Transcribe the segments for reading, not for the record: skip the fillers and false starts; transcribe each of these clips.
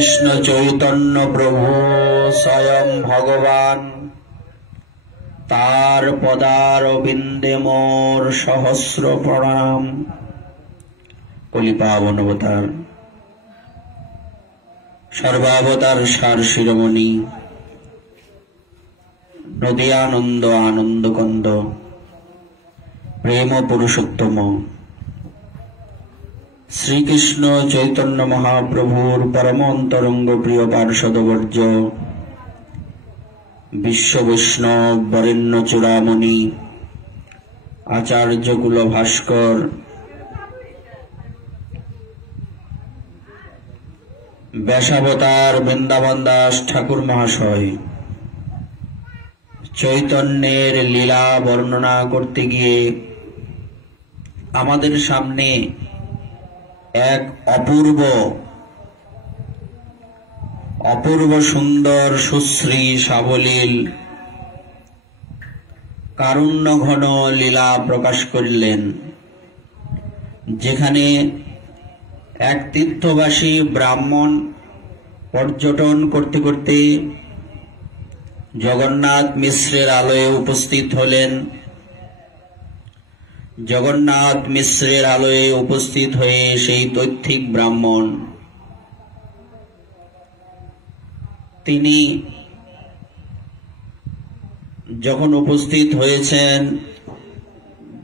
কৃষ্ণ চৈতন্য প্রভু স্বয়ং ভগবান, তার পদারবিন্দে মোর সহস্র প্রণাম। কলিপাবন অবতার, সর্বাবতার সার শিরোমণি, নদীয়ানন্দ আনন্দকন্দ, প্রেম পুরুষোত্তম শ্রীকৃষ্ণ চৈতন্য মহাপ্রভুর পরম অন্তরঙ্গ প্রিয় পার্ষদবর্য, বিশ্ব বৈষ্ণব বরেণ্য চূড়ামণি, আচার্যকুল ভাস্কর, ব্যাসাবতার বৃন্দাবন দাস ঠাকুর মহাশয়, চৈতন্যের লীলা বর্ণনা করতে গিয়ে আমাদের সামনে এক অপূর্ব সুন্দর সুশ্রী সাবলীল কারুণ্য ঘন লীলা প্রকাশ করিলেন, যেখানে এক তীর্থবাসী ব্রাহ্মণ পর্যটন করতে করতে জগন্নাথ মিশ্রের আলয়ে উপস্থিত হলেন। জগন্নাথ মিশ্রের আলয়ে উপস্থিত হয়ে সেই তৈত্থিক ব্রাহ্মণ তিনি যখন উপস্থিত হয়েছেন,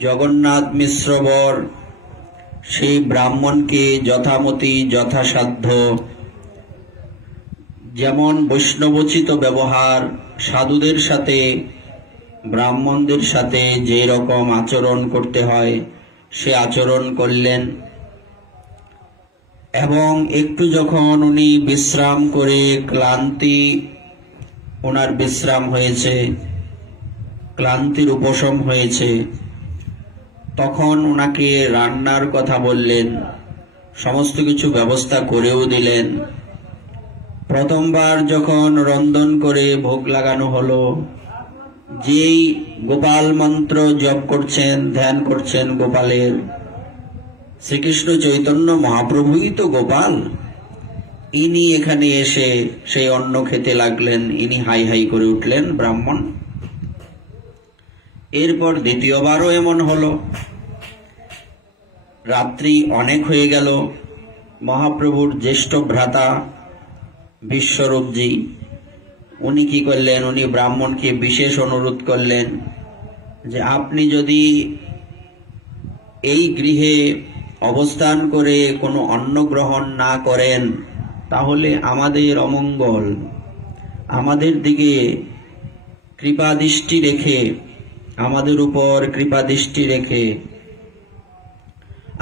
জগন্নাথ মিশ্রবর সেই ব্রাহ্মণকে যথামতি যথাসাধ্য যেমন বৈষ্ণবোচিত ব্যবহার, সাধুদের সাথে ব্রাহ্মণদের সাথে যে রকম আচরণ করতে হয় সে আচরণ করলেন। এবং একটু যখন উনি বিশ্রাম করে ওনার বিশ্রাম হয়েছে, ক্লান্তির উপশম হয়েছে, তখন ওনাকে রান্নার কথা বললেন, সমস্ত কিছু ব্যবস্থা করেও দিলেন। প্রথমবার যখন রন্ধন করে ভোগ লাগানো হলো, যেই গোপাল মন্ত্র জপ করছেন, ধ্যান করছেন গোপালের, শ্রীকৃষ্ণ চৈতন্য মহাপ্রভুই তো গোপাল, ইনি এখানে এসে সেই অন্ন খেতে লাগলেন। ইনি হাই হাই করে উঠলেন ব্রাহ্মণ। এরপর দ্বিতীয়বারও এমন হলো। রাত্রি অনেক হয়ে গেল। মহাপ্রভুর জ্যেষ্ঠ ভ্রাতা বিশ্বরূপজি উনি কি করলেন, উনি ব্রাহ্মণকে বিশেষ অনুরোধ করলেন যে আপনি যদি এই গৃহে অবস্থান করে কোনো অন্ন গ্রহণ না করেন তাহলে আমাদের অমঙ্গল। আমাদের দিকে কৃপাদৃষ্টি রেখে, আমাদের উপর কৃপাদৃষ্টি রেখে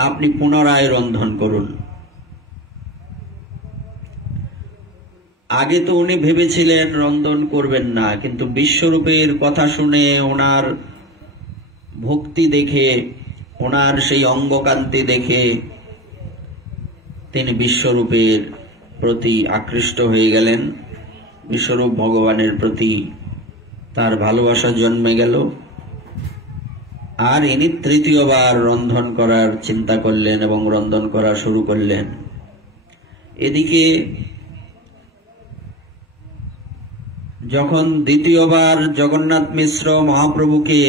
আপনি পুনরায় রন্ধন করুন। আগে তো উনি ভেবেছিলেন রন্ধন করবেন না, কিন্তু বিশ্বরূপের কথা শুনে, ওনার ভক্তি দেখে, ওনার সেই অঙ্গকান্তি দেখে তিনি বিশ্বরূপের প্রতি আকৃষ্ট হয়ে গেলেন। বিশ্বরূপ ভগবানের প্রতি তার ভালোবাসা জন্মে গেল। আর ইনি তৃতীয়বার রন্ধন করার চিন্তা করলেন এবং রন্ধন করা শুরু করলেন। এদিকে যখন দ্বিতীয়বার জগন্নাথ মিশ্র মহাপ্রভুকে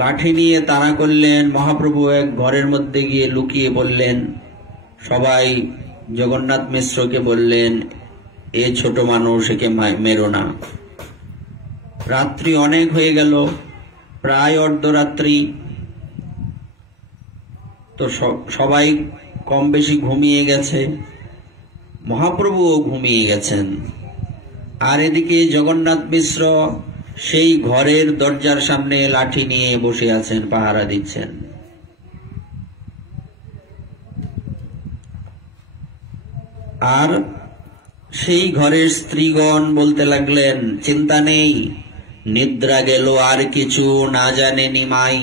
লাঠি নিয়ে তাড়া করলেন, মহাপ্রভু এক ঘরের মধ্যে গিয়ে লুকিয়ে বললেন, সবাই জগন্নাথ মিশ্রকে বললেন, এ ছোট মানুষ, একে মেরো না। রাত্রি অনেক হয়ে গেল, প্রায় অর্ধরাত্রি। তো সবাই কম বেশি ঘুমিয়ে গেছে, মহাপ্রভুও ঘুমিয়ে গেছেন। আর এদিকে জগন্নাথ মিশ্র সেই ঘরের দরজার সামনে লাঠি নিয়ে বসে আছেন, পাহারা দিচ্ছেন। আর সেই ঘরের স্ত্রীগণ বলতে লাগলেন, চিন্তা নেই, নিদ্রা গেল আর কিছু না জানে নিমাই।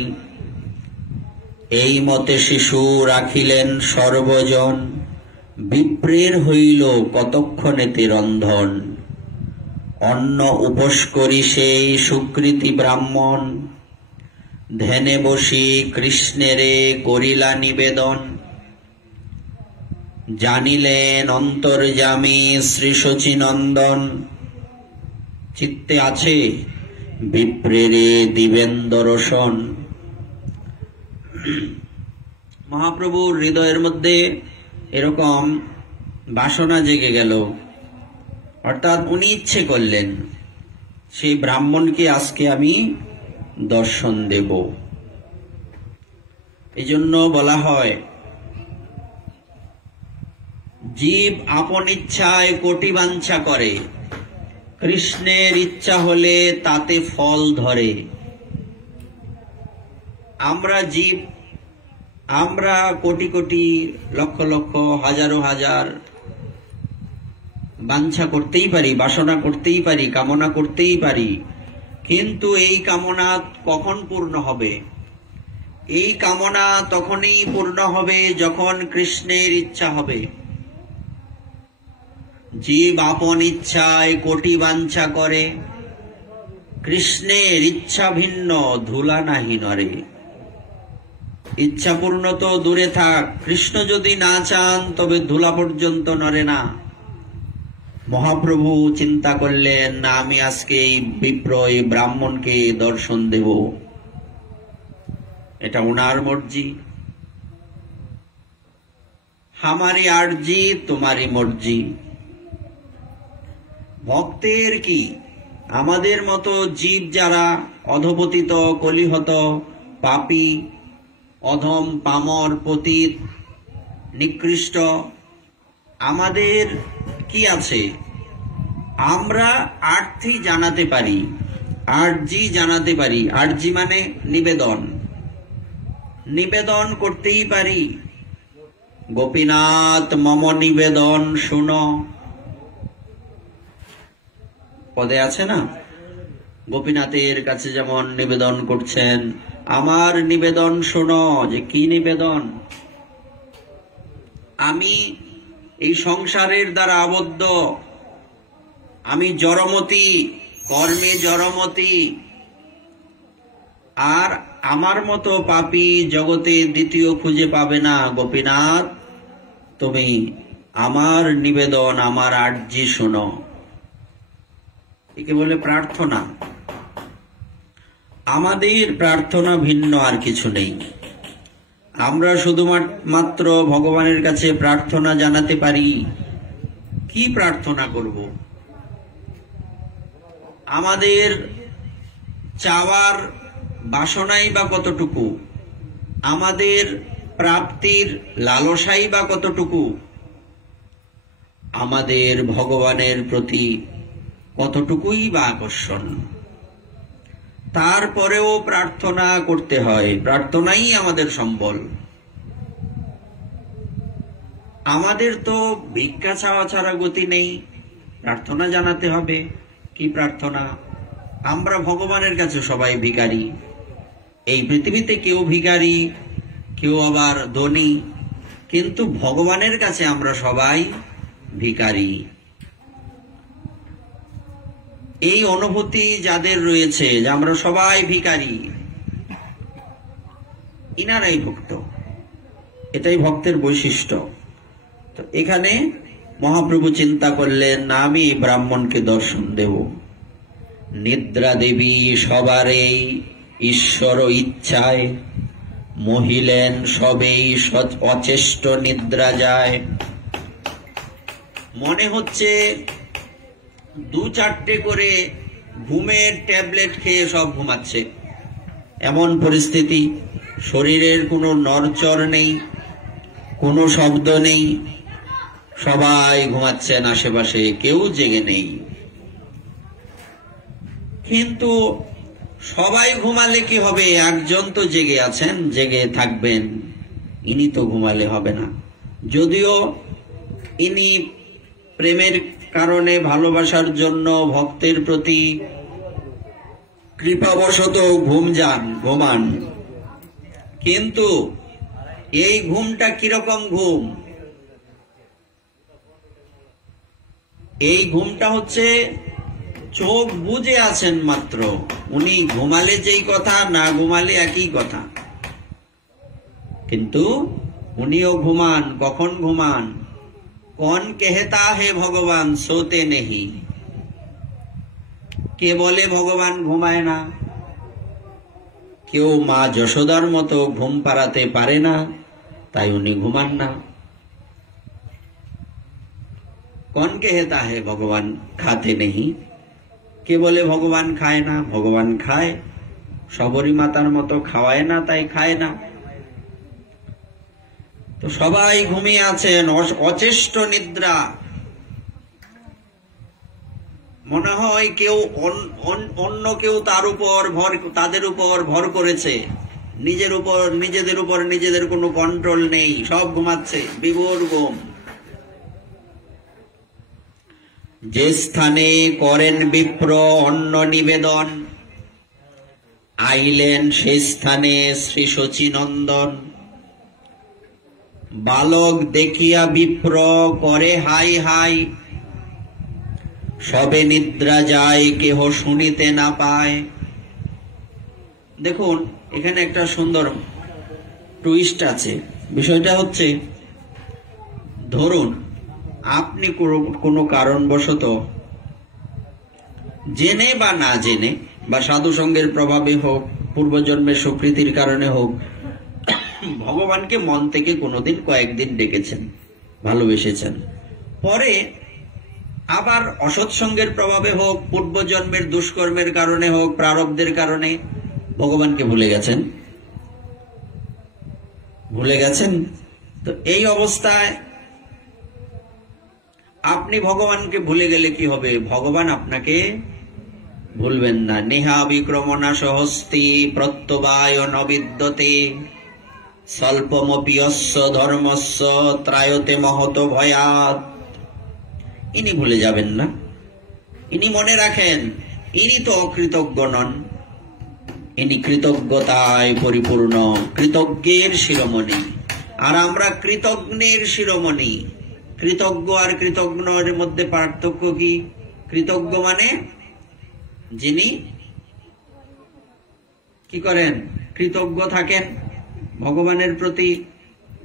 এই মতে শিশু রাখিলেন সর্বজন, বিপ্রের হইল কতক্ষণেতে রন্ধন। অন্ন উপোস করি সেই সুকৃতি ব্রাহ্মণ, ধ্যানে বসি কৃষ্ণেরে করিলা নিবেদন। জানিলেন অন্তর্যামী শ্রী শচীনন্দন, চিত্তে আছে বিপ্রেরে দিবেন দর্শন। মহাপ্রভুর হৃদয়ের মধ্যে এরকম বাসনা জেগে গেল, অর্থাৎ উনি ইচ্ছে করলেন সেই ব্রাহ্মণকে আজকে আমি দর্শন দেব। এই জন্য বলা হয়, জীব আপন ইচ্ছায় কোটি বাঞ্ছা করে, কৃষ্ণের ইচ্ছা হলে তাতে ফল ধরে। আমরা জীব, আমরা কোটি কোটি লক্ষ লক্ষ হাজারো হাজার বাঞ্ছা করতেই পারি, বাসনা করতেই পারি, কামনা করতেই পারি, কিন্তু এই কামনা কখন পূর্ণ হবে? এই কামনা তখনই পূর্ণ হবে যখন কৃষ্ণের ইচ্ছা হবে। জীব আপন ইচ্ছায় কোটি বাঞ্ছা করে, কৃষ্ণের ইচ্ছা ভিন্ন ধুলা নাহি নরে। ইচ্ছা পূর্ণ তো দূরে থাক, কৃষ্ণ যদি না চান তবে ধুলা পর্যন্ত নড়ে না। মহাপ্রভু চিন্তা করলেন, না, আমি আজকে এই বিপ্র, এই ব্রাহ্মণকে দর্শন দেব। এটা ওনার মর্জি। হামারি আরজি তোমারি মর্জি। ভক্তের কি? আমাদের মতো জীব যারা অধপতিত, কলিহত, পাপী, অধম, পামর, পতিত, নিকৃষ্ট, আমাদের কি আছে? আমরা আর্থি জানাতে পারি, আরজি জানাতে পারি। আরজি মানে নিবেদন, নিবেদন করতেই পারি। গোপীনাথ মম নিবেদন শুনো, পদে আছে না? গোপীনাথের কাছে যেমন নিবেদন করছেন, আমার নিবেদন শোনো। যে কি নিবেদন? আমি এই সংসারের দ্বারা আবদ্ধ, আমি জড়মতি, কর্মে জড়মতি, আর আমার মতো পাপী জগতে দ্বিতীয় খুঁজে পাবে না। গোপীনাথ, তুমি আমার নিবেদন, আমার আর্জি শোনো। একে বলে প্রার্থনা। আমাদের প্রার্থনা ভিন্ন আর কিছু নেই। আমরা শুধুমাত্র ভগবানের কাছে প্রার্থনা জানাতে পারি। কি প্রার্থনা করব? আমাদের চাওয়ার বাসনাই বা কতটুকু? আমাদের প্রাপ্তির লালসাই বা কতটুকু? আমাদের ভগবানের প্রতি কতটুকুই বা আকর্ষণ? তারপরেও প্রার্থনা করতে হয়। প্রার্থনাই আমাদের সম্বল। আমাদের তো ভিক্ষা চাওয়া ছাড়া গতি নেই, প্রার্থনা জানাতে হবে। কি প্রার্থনা? আমরা ভগবানের কাছে সবাই ভিখারি। এই পৃথিবীতে কেউ ভিখারি, কেউ আবার ধনী, কিন্তু ভগবানের কাছে আমরা সবাই ভিখারি। এই অনুভূতি যাদের রয়েছে যে আমরা সবাই ভিখারি, ইনারাই ভক্ত। এটাই ভক্তের বৈশিষ্ট্য। তো এখানে মহাপ্রভু চিন্তা করলেন, না, আমি এই ব্রাহ্মণকে দর্শন দেব। নিদ্রা দেবী সবারই ঈশ্বর ইচ্ছায়, মহিলেন সবেই অচেষ্ট নিদ্রা যায়। মনে হচ্ছে 2-4টে করে ঘুমের ট্যাবলেট খেয়ে সব ঘুমাচ্ছে, এমন পরিস্থিতি। শরীরের কোনো নড়চড় নেই, কোনো শব্দ নেই, সবাই ঘুমাচ্ছেন আশেপাশে, কেউ জেগে নেই। কিন্তু সবাই ঘুমালে কি হবে? একজন তো জেগে আছেন, জেগে থাকবেন। ইনি তো ঘুমালে হবে না। যদিও ইনি প্রেমের কারণে, ভালোবাসার জন্য ভক্তের প্রতি কৃপাবশত ঘুমান, কিন্তু এই ঘুমটা কিরকম ঘুম? এই ঘুমটা হচ্ছে চোখ বুজে আছেন মাত্র। উনি ঘুমালে যেই কথা, না ঘুমালে একই কথা। কিন্তু উনিও ঘুমান। কখন ঘুমান? कौन कहता है भगवान सोते नहीं? কে বলে ভগবান ঘুমায় না? কেউ মা যশোদার মতো ঘুম পাড়াতে পারে না, তাই উনি ঘুমান না। कौन कहता है भगवान खाते नहीं? কে বলে ভগবান খায় না? ভগবান খায়, শবরী মাতার মতো খাওয়ায় না, তাই খায় না। তো সবাই ঘুমিয়ে আছেন, অচেষ্ট নিদ্রা। মনে হয় কেউ অন্য কেউ তাদের উপর ভর করেছে, নিজেদের উপর নিজেদের কোনো কন্ট্রোল নেই, সব ঘুমাচ্ছে, বিভোর ঘুম। যে স্থানে করেন বিপ্র অন্ন নিবেদন, আইলেন সে স্থানে শ্রী শচীনন্দন। বালক দেখিয়া বিপ্র করে হাই হাই, সবে নিদ্রা যায় কেহ শুনিতে না পায়। দেখুন এখানে একটা সুন্দর টুইস্ট আছে। বিষয়টা হচ্ছে, ধরুন আপনি কোনো কারণবশত জেনে বা না জেনে, বা সাধু সঙ্গের প্রভাবে হোক, পূর্বজন্মের স্বীকৃতির কারণে হোক, ভগবানকে মন থেকে কোনোদিন কয়েকদিন ডেকেছেন, ভালোবেসেছেন। পরে আবার অসৎসঙ্গের প্রভাবে হোক, পূর্বজন্মের দুষ্কর্মের কারণে হোক, প্রারব্ধের কারণে ভগবানকে ভুলে গেছেন। তো এই অবস্থায় আপনি ভগবানকে ভুলে গেলে কি হবে? ভগবান আপনাকে ভুলবেন না। নেহা বিক্রমণা সহস্তি প্রত্যবায় নবিদ্যতে, স্বল্পমপিয়স্য ধর্মস্য ত্রায়তে মহত ভয়াৎ। ইনি ভুলে যাবেন না, ইনি মনে রাখেন, ইনি তো অকৃতজ্ঞ নন, ইনি কৃতজ্ঞতায় পরিপূর্ণ, কৃতজ্ঞের শিরোমণি। আর আমরা কৃতজ্ঞের শিরোমণি। কৃতজ্ঞ আর কৃতজ্ঞের মধ্যে পার্থক্য কি? কৃতজ্ঞ মানে যিনি কি করেন? কৃতজ্ঞ থাকেন ভগবানের প্রতি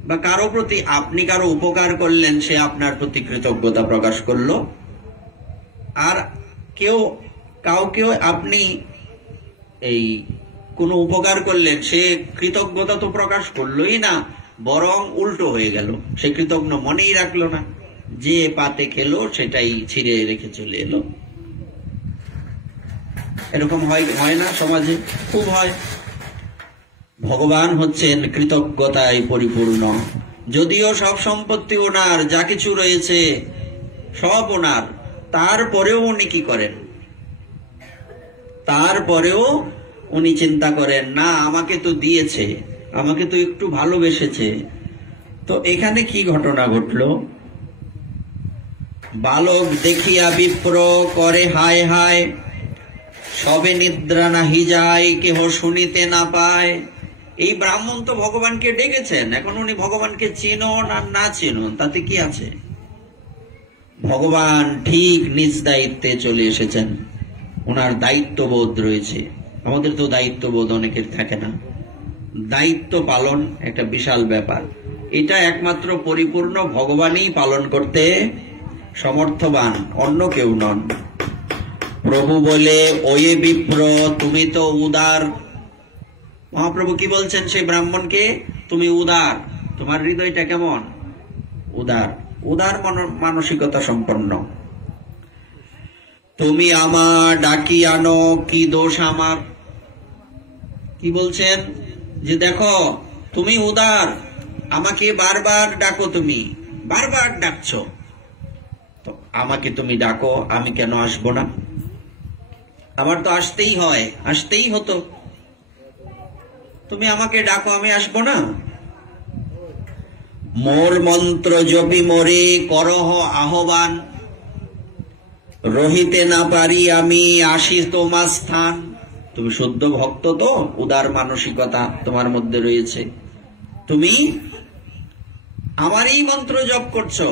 বা কারো প্রতি। আপনি কারো উপকার করলেন, সে আপনার প্রতি কৃতজ্ঞতা প্রকাশ করলো। আর কাউকে আপনি এই কোনো উপকার করলেন, সে কৃতজ্ঞতা তো প্রকাশ করলোই না, বরং উল্টো হয়ে গেল, সে কৃতজ্ঞ মনেই রাখলো না। যে পাতে খেলো সেটাই ছিঁড়ে রেখে চলে এলো। এরকম হয় না সমাজে? খুব হয়। ভগবান হচ্ছেন কৃতজ্ঞতায় পরিপূর্ণ। যদিও সব সম্পত্তি ওনার, যা কিছু রয়েছে সব ওনার, তারপরেও উনি কি করেন? তারপরেও উনি চিন্তা করেন, না আমাকে তো দিয়েছে, আমাকে তো একটু ভালোবেসেছে। তো এখানে কি ঘটনা ঘটল? বালক দেখিয়া বিপ্র করে হায় হায়, সবে নিদ্রা নাহি যায় কেহ শুনিতে না পায়। এই ব্রাহ্মণ তো ভগবানকে ডেকেছেন, এখন উনি ভগবানকে চিনুন আর না চিনুন তাতে কি আছে? ভগবান ঠিক নিজ দায়িত্বে চলে এসেছেন, ওনার দায়িত্ববোধ রয়েছে। আমাদের তো দায়িত্ববোধ অনেকের থাকে না। দায়িত্ব পালন একটা বিশাল ব্যাপার। এটা একমাত্র পরিপূর্ণ ভগবানই পালন করতে সমর্থবান, অন্য কেউ নন। প্রভু বলে, ওয়ে বিপ্র তুমি তো উদার। মহাপ্রভু কি বলছেন সেই ব্রাহ্মণকে? তুমি উদার, তোমার হৃদয়টা কেমন? উদার, উদার মানসিকতা সম্পন্ন। তুমি আমার ডাকি আনো, কি দোষ আমার? কি বলছেন? যে দেখো তুমি উদার, আমাকে বারবার ডাকো, তুমি বারবার ডাকছো, তো আমাকে তুমি ডাকো, আমি কেন আসবো না? আমার তো আসতেই হয়, আসতেই হতো। তুমি আমাকে ডাকো, আমি আসবো না? মোর মন্ত্র জপি মোরে করহ আহ্বান, রহিতে না পারি আমি আসি তোমার স্থান। তুমি শুদ্ধ ভক্ত তো, উদার মানসিকতা তোমার মধ্যে রয়েছে। তুমি আমারই মন্ত্র জপ করছো,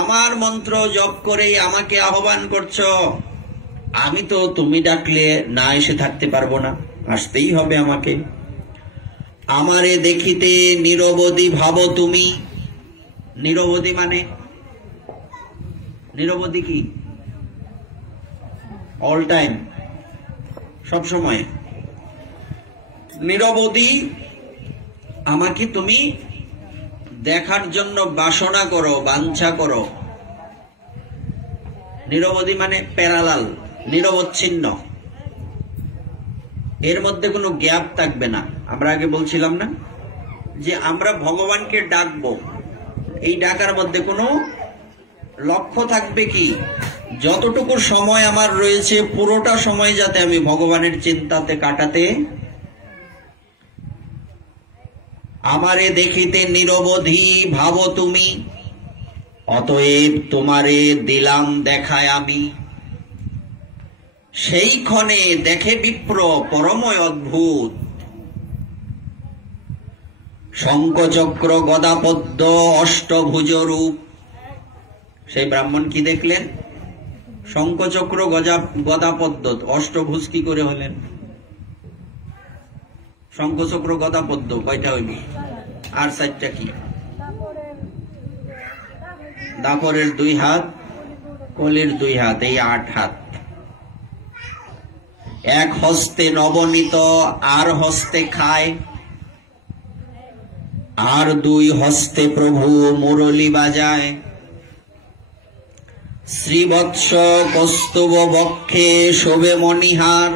আমার মন্ত্র জপ করেই আমাকে আহ্বান করছো। আমি তো তুমি ডাকলে না এসে থাকতে পারবো না, আসতেই হবে আমাকে। আমারে দেখিতে নিরবধি ভাবো তুমি। নিরবধি মানে নিরবধি কি? অল টাইম, সব সময় নিরবধি। আমাকে তুমি দেখার জন্য বাসনা করো, বাঞ্ছা করো। নিরবধি মানে প্যারালাল, নিরবচ্ছিন্ন, এর মধ্যে কোনো গ্যাপ থাকবে না। আমরা আগে বলছিলাম না যে আমরা ভগবানকে ডাকবো, এই ডাকার মধ্যে কোনো লক্ষ্য থাকবে কি? যতটুকু সময় আমার রয়েছে পুরোটা সময় যাতে আমি ভগবানের চিন্তাতে কাটাতে, আমারে দেখিতে নিরবধি ভাবো তুমি, অতএব তোমারে দিলাম দেখায় আমি। সেই ক্ষণে দেখে বিপ্র পরময় অদ্ভুত, শঙ্খচক্র গদাপদ্ম অষ্টভুজ রূপ। সেই ব্রাহ্মণ কি দেখলেন? শঙ্খচক্র গদাপদ্ম। অষ্টভুজ কি করে হলেন? শঙ্খচক্র গদাপদ্ম কয়টা হইল? আর চারটা কি? দাপরের 2 হাত, কলির 2 হাত, এই 8 হাত। এক হস্তে নবনীত, আর হস্তে খায়, আর 2 হস্তে প্রভু মুরলী বাজায়। শ্রীবৎস কৌস্তুভ বক্ষে শোভে মণিহার।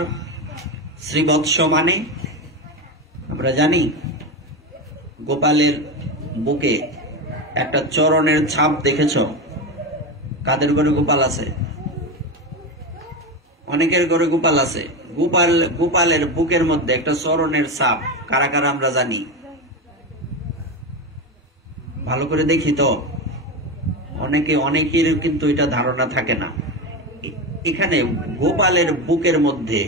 শ্রীবৎস মানে আমরা জানি গোপালের বুকে একটা চরণের ছাপ দেখেছ? কাদের ঘরে গোপাল আছে? অনেকের ঘরে গোপাল আছে। গোপালের বুকের মধ্যে একটা চরণের ছাপ কারা কারা আমরা জানি? ভালো করে দেখি তো। অনেকের কিন্তু এটা ধারণা থাকে না। এখানে গোপালের বুকের মধ্যে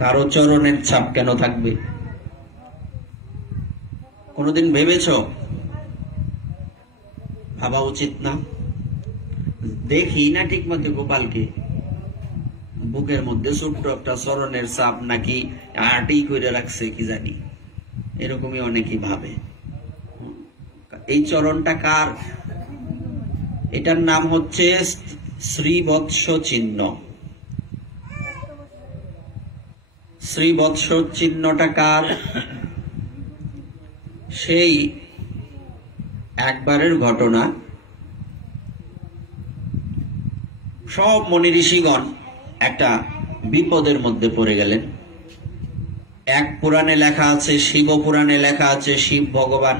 কারো চরণের ছাপ কেন থাকবে? কোনদিন ভেবেছ? ভাবা উচিত না? দেখি না ঠিক মতো গোপালকে, বুকের মধ্যে ছোট্ট একটা চরণের ছাপ নাকি আটই করে রাখছে কি জানি, এরকমই অনেকেই ভাবে। এই চরণটা কার? এটার নাম হচ্ছে শ্রীবৎস চিহ্ন। শ্রীবৎস চিহ্নটা কার? সেই একবারের ঘটনা। সব মুনি ঋষিগণ একটা বিপদের মধ্যে পড়ে গেলেন। এক পুরাণে লেখা আছে, শিব পুরাণে লেখা আছে শিব ভগবান।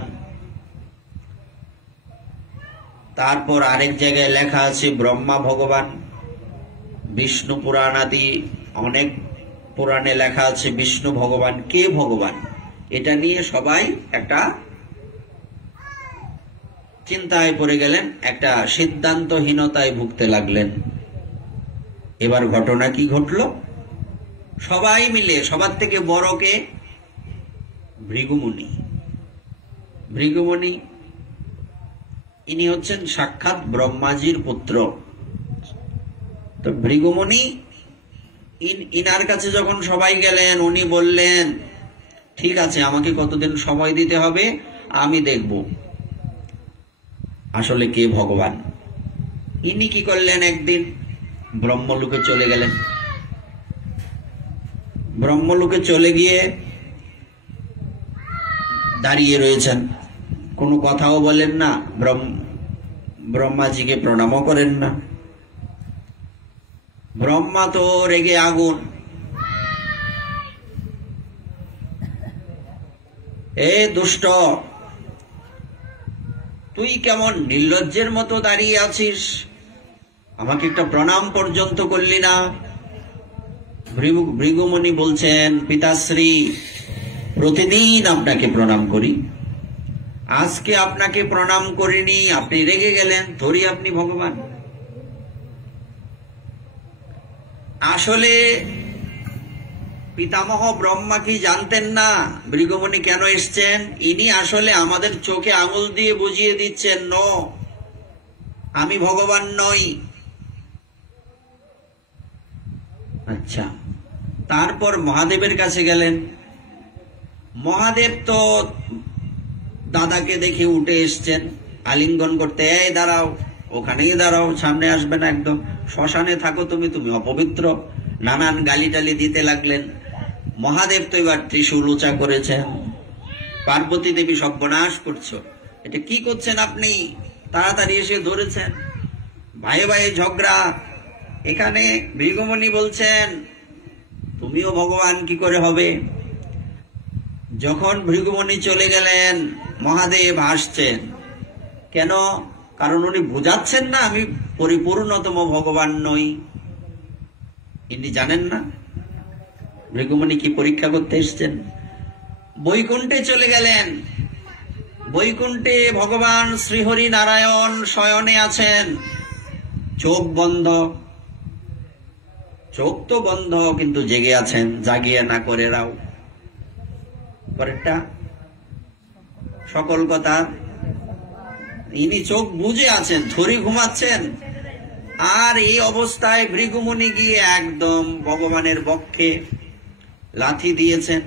তারপর আরেক জায়গায় লেখা আছে ব্রহ্মা ভগবান। বিষ্ণু পুরাণ আদি অনেক পুরাণে লেখা আছে বিষ্ণু ভগবান। কে ভগবান? এটা নিয়ে সবাই একটা চিন্তায় পড়ে গেলেন, একটা সিদ্ধান্তহীনতায় ভুগতে লাগলেন। এবার ঘটনা কি ঘটল? সবাই মিলে, সবার থেকে বড় কে? ভৃগুমুনি। ভৃগুমুনি ইনি হচ্ছেন সাক্ষাৎ ব্রহ্মাজির পুত্র। তো ভৃগুমুনি ইনার কাছে যখন সবাই গেলেন, উনি বললেন ঠিক আছে, আমাকে কতদিন সময় দিতে হবে, আমি দেখব আসলে কে ভগবান। ইনি কি করলেন? একদিন ব্রহ্মলোকে চলে গেলেন। ব্রহ্মলোকে চলে গিয়ে দাঁড়িয়ে রয়েছেন, কোনো কথাও বলেন না, ব্রহ্মাজিকে প্রণামও করেন না। ব্রহ্মা তো রেগে আগুন। এ দুষ্ট, তুই কেমন নির্লজ্জের মতো দাঁড়িয়ে আছিস, আমাকে একটা প্রণাম পর্যন্ত করলি না। ভৃগুমুনি বলছেন, পিতাশ্রী, প্রতিদিন আপনাকে প্রণাম করি, আজকে আপনাকে প্রণাম করিনি, আপনি রেগে গেলেন, ধরি আপনি ভগবান। আসলে পিতামহ ব্রহ্মা কি জানতেন না ভৃগুমুনি কেন এসছেন? ইনি আসলে আমাদের চোখে আঙুল দিয়ে বুঝিয়ে দিচ্ছেন, নো, আমি ভগবান নই। আচ্ছা, তারপর মহাদেবের কাছে গেলেন। মহাদেব তো দাদাকে দেখে উঠে এসছেন আলিঙ্গন করতে। এই দাঁড়াও, ওখানেই দাঁড়াও, সামনে আসবে না একদম। শ্মশানে থাকো তুমি, তুমি অপবিত্র। নানান গালি টালি দিতে লাগলেন। মহাদেব তো এবার ত্রিশূল উঁচা করেছেন। পার্বতী দেবী সর্বনাশ করছো, এটা কি করছেন আপনি? তাড়াতাড়ি এসে ধরেছেন। ভাই ভাই ঝগড়া। এখানে ভৃগুমুনি বলছেন তুমিও ভগবান কি করে হবে? যখন ভৃগুমুনি চলে গেলেন মহাদেব হাসছেন। কেন? কারণ উনি বুঝাচ্ছেন না আমি পরিপূর্ণতম ভগবান নই। ইনি জানেন না ভৃগুমুনি কি পরীক্ষা করতে এসছেন। বৈকুণ্ঠে চলে গেলেন। বৈকুণ্ঠে ভগবান শ্রীহরি নারায়ণ শয়নে আছেন, চোখ বন্ধ। চোখ তো বন্ধ কিন্তু জেগে আছেন, জাগিয়ে না করে রাও। পরেরটা সকল কথা। ইনি চোখ বুজে আছেন, থরি ঘুমাচ্ছেন। আর এই অবস্থায় ভৃগুমুনি গিয়ে একদম ভগবানের বক্ষে লাথি দিয়েছেন।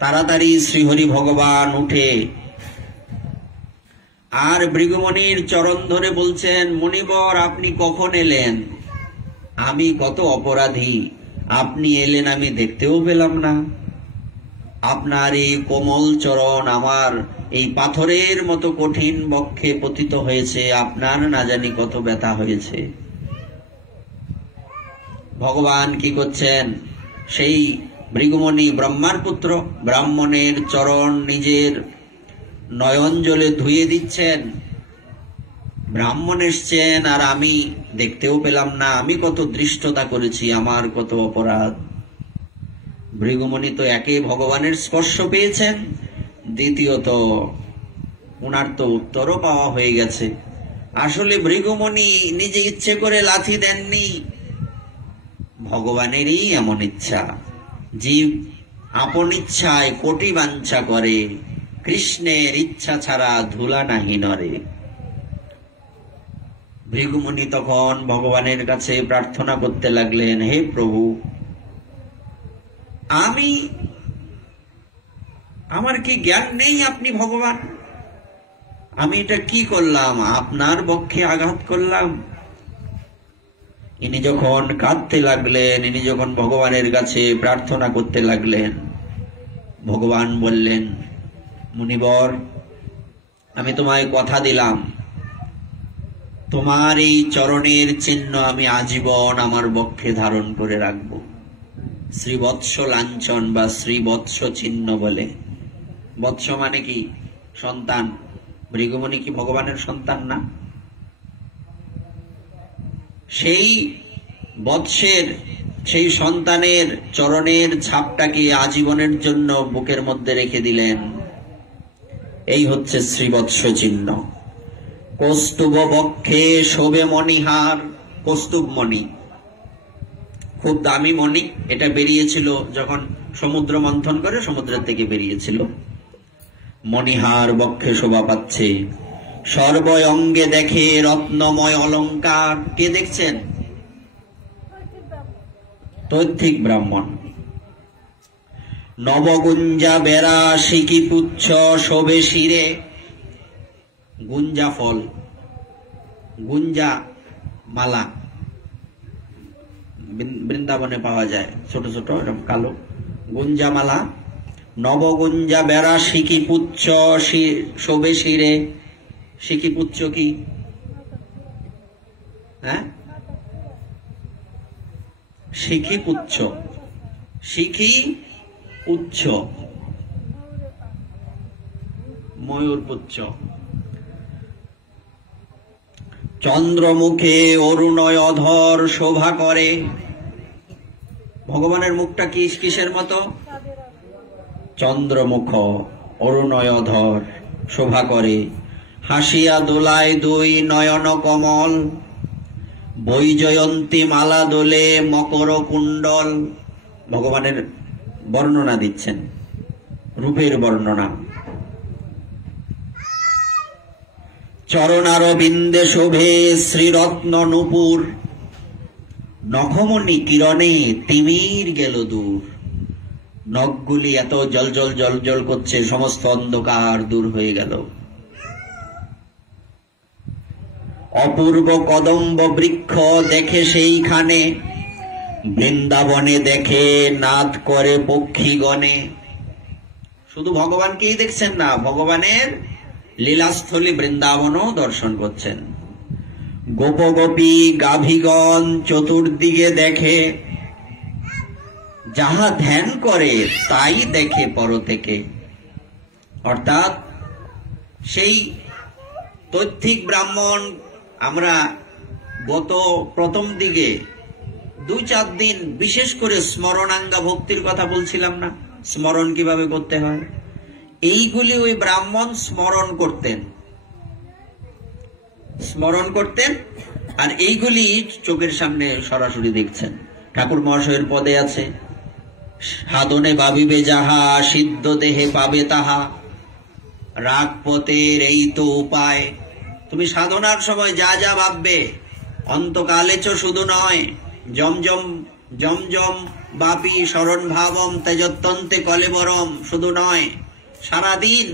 তাড়াতাড়ি শ্রীহরি ভগবান উঠে আর ভৃগুমুনির চরণ ধরে বলছেন, মুনিবর আপনি কখন এলেন? আমি কত অপরাধী, আপনি এলেন আমি দেখতেও পেলাম না। আপনার এই কোমল চরণ আমার এই পাথরের মতো কঠিন বক্ষে পতিত হয়েছে, আপনার না জানি কত ব্যথা হয়েছে। ভগবান কি করছেন? সেই ভৃগুমুনি ব্রহ্মার পুত্র, ব্রাহ্মণের চরণ নিজের নয়ন জলে ধুয়ে দিচ্ছেন। ব্রাহ্মণ এসছেন আর আমি দেখতেও পেলাম না, আমি কত দৃষ্টতা করেছি, আমার কত অপরাধ। ভৃগুমুনি তো একে ভগবানের স্পর্শ পেয়েছেন, দ্বিতীয়ত উনার তো উত্তরও পাওয়া হয়ে গেছে। আসলে ভৃগুমুনি নিজে ইচ্ছে করে লাথি দেননি, ভগবানেরই এমন ইচ্ছা। জীব আপন ইচ্ছায় কোটি বাঞ্ছা করে, কৃষ্ণের ইচ্ছা ছাড়া ধুলা নাহি নরে। ভৃগুমুনি তখন ভগবানের কাছে প্রার্থনা করতে লাগলেন, হে প্রভু, আমার কি জ্ঞান নেই আপনি ভগবান? আমি এটা কি করলাম? আপনার বক্ষে আঘাত করলাম। ইনি যখন কাঁদতে লাগলেন, ইনি যখন ভগবানের কাছে প্রার্থনা করতে লাগলেন, ভগবান বললেন, মুনিবর আমি তোমায় কথা দিলাম, তোমার এই চরণের চিহ্ন আমি আজীবন আমার বক্ষে ধারণ করে রাখব। শ্রীবৎস লাঞ্ছন বা শ্রীবৎস চিহ্ন বলে। বৎস মানে কি? সন্তান। ভৃগুমুনি কি ভগবানের সন্তান না? সেই বৎসের, সেই সন্তানের চরণের ছাপটাকে আজীবনের জন্য বুকের মধ্যে রেখে দিলেন। এই হচ্ছে শ্রীবৎস চিহ্ন। কৌস্তুভ বক্ষে শোভে মণিহার। কৌস্তুভ মণি খুব দামি মণি। এটা বেরিয়েছিল যখন সমুদ্র মন্থন করে, সমুদ্রের থেকে বেরিয়েছিল। মণিহার বক্ষে শোভা পাচ্ছে। সর্ব অঙ্গে দেখে রত্নময় অলঙ্কার। কে দেখছেন? তৈত্তিক ব্রাহ্মণ। নবগুঞ্জা বেড়া সিকি পুচ্ছ শোভে শিরে। গুঞ্জা ফল, গুঞ্জা মালা বৃন্দাবনে পাওয়া যায়, ছোট ছোট এরকম কালো গুঞ্জা মালা। নবগুঞ্জা বেড়া সিকি পুচ্ছ শোভে শিরে। সিকি পুচ্ছ কি? হ্যাঁ, শিখি পুচ্ছ। শিখি পুচ্ছ, ময়ূর পুচ্ছ। চন্দ্রমুখে অরুণয় অধর শোভা করে। ভগবানের মুখটা কি কিসের মতো? চন্দ্রমুখ, অরুণয় অধর শোভা করে। হাসিয়া দোলায় দুই নয়ন কমল। বৈজয়ন্তী মালা দোলে মকর কুণ্ডল। ভগবানের বর্ণনা দিচ্ছেন, রূপের বর্ণনা। চরণারবিন্দে শোভে শ্রীরত্ন নূপুর। নখমণি কিরণে তিমির গেল দূর। নখগুলি এত জলজল জলজল করছে, সমস্ত অন্ধকার দূর হয়ে গেল। অপূর্ব কদম্ব বৃক্ষ দেখে সেইখানে, বৃন্দাবনে দেখে নাদ করে পক্ষীগণে। শুধু ভগবানকেই দেখছেন না, ভগবানের লীলাস্থলী বৃন্দাবনও দর্শন করছেন। গোপগোপী গাভীগণ চতুর্দিকে দেখে, যাহা ধ্যান করে তাই দেখে পর থেকে। অর্থাৎ সেই তৈত্তিক ব্রাহ্মণ, আমরা গত প্রথম দিকে 2-4 দিন বিশেষ করে স্মরণাঙ্গা ভক্তির কথা বলছিলাম না, স্মরণ কিভাবে করতে হয়, এইগুলি ওই ব্রাহ্মণ স্মরণ করতেন, আর এইগুলি চোখের সামনে সরাসরি দেখছেন। ঠাকুর মহাশয়ের পদে আছে, সাধনে ভাবিবে যাহা, সিদ্ধ দেহে পাবে তাহা, রাগ পথের এই তো উপায়। তুমি সাধনার সময় যা যা ভাববে, অন্তকালেচ শুধু নয়, জমজম জমজম বাপি শরণ ভাবম তেজত্যন্তে কলেবরম, শুধু নয়, সারাদিন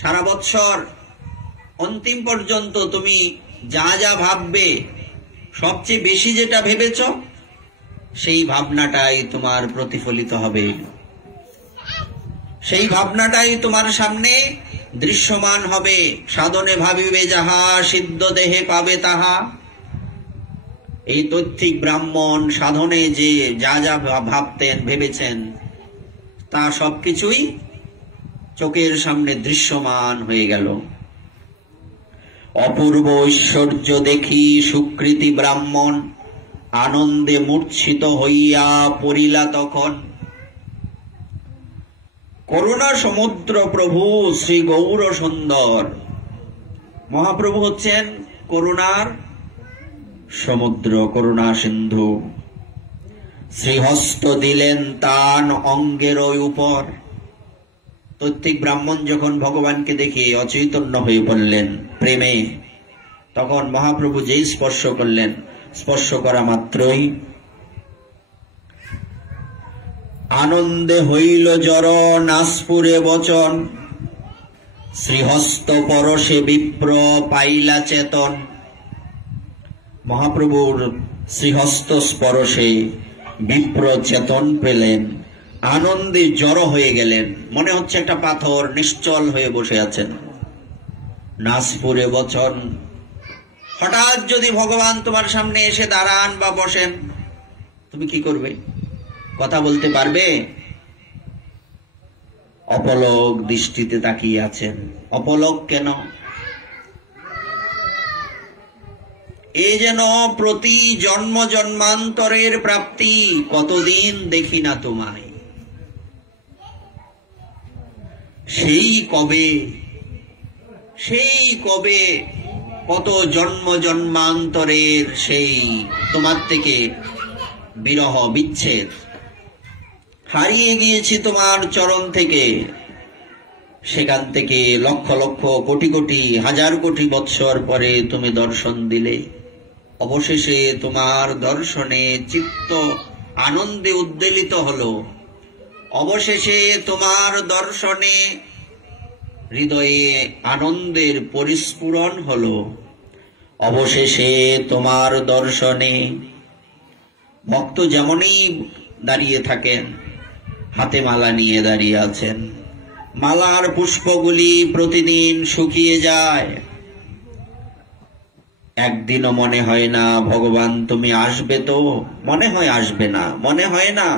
সারা বৎসর অন্তিম পর্যন্ত তুমি যা যা ভাববে, সবচেয়ে বেশি যেটা ভেবেছ সেই ভাবনাটাই তোমার প্রতিফলিত হবে, সেই ভাবনাটাই তোমার সামনে দৃশ্যমান হবে। সাধনে ভাবিবে যাহা, সিদ্ধ দেহে পাবে তাহা। এই তৈত্তিক ব্রাহ্মণ সাধনে যে যা যা ভাবতেন, ভেবেছেন, তা সবকিছুই চোখের সামনে দৃশ্যমান হয়ে গেল। অপূর্ব ঐশ্বর্য দেখি সুকৃতি ব্রাহ্মণ, আনন্দে মূর্ছিত হইয়া পড়িলা তখন। করুণা সমুদ্র প্রভু শ্রী গৌর সুন্দর। মহাপ্রভু হচ্ছেন করুণার সমুদ্র, করুণা সিন্ধু। শ্রীহস্ত দিলেন তান অঙ্গের উপর। তৈত্তিক ব্রাহ্মণ যখন ভগবানকে দেখে অচৈতন্য হয়ে পড়লেন প্রেমে, তখন মহাপ্রভু যেই স্পর্শ করলেন, স্পর্শ করা মাত্রই আনন্দে হইল জড়, নাসপুরে বচন। শ্রীহস্ত পরশে বিপ্র পাইলা চেতন। মহাপ্রভুর শ্রীহস্ত স্পর্শে বিপ্র চেতন পেলেন, আনন্দে জড় হয়ে গেলেন। মনে হচ্ছে একটা পাথর নিশ্চল হয়ে বসে আছেন। নাসপুরে বচন। হঠাৎ যদি ভগবান তোমার সামনে এসে দাঁড়ান বা বসেন, তুমি কি করবে? কথা বলতে পারবে? অপলক দৃষ্টিতে তাকিয়ে আছেন। অপলক কেন? এ যেন প্রতি জন্ম জন্মান্তরের প্রাপ্তি, কতদিন দেখি না তোমায়। সেই কবে কত জন্ম জন্মান্তরের সেই তোমার থেকে বিরহ বিচ্ছেদ, হারিয়ে গিয়েছি তোমার চরণ থেকে। সেখান থেকে লক্ষ লক্ষ কোটি কোটি হাজার কোটি বৎসর পরে তুমি দর্শন দিলে। অবশেষে তোমার দর্শনে চিত্ত আনন্দে উদ্বেলিত হলো। অবশেষে তোমার দর্শনে হৃদয়ে আনন্দের পরিস্ফুরণ হলো। অবশেষে তোমার দর্শনে ভক্ত যেমনই দাঁড়িয়ে থাকেন, হাতে মালা নিয়ে দাঁড়িয়ে আছেন, মালার পুষ্পগুলি প্রতিদিন শুকিয়ে যায়। একদিনও মনে হয় না ভগবান তুমি আসবে, তো মনে হয় আসবে না, মনে হয় না,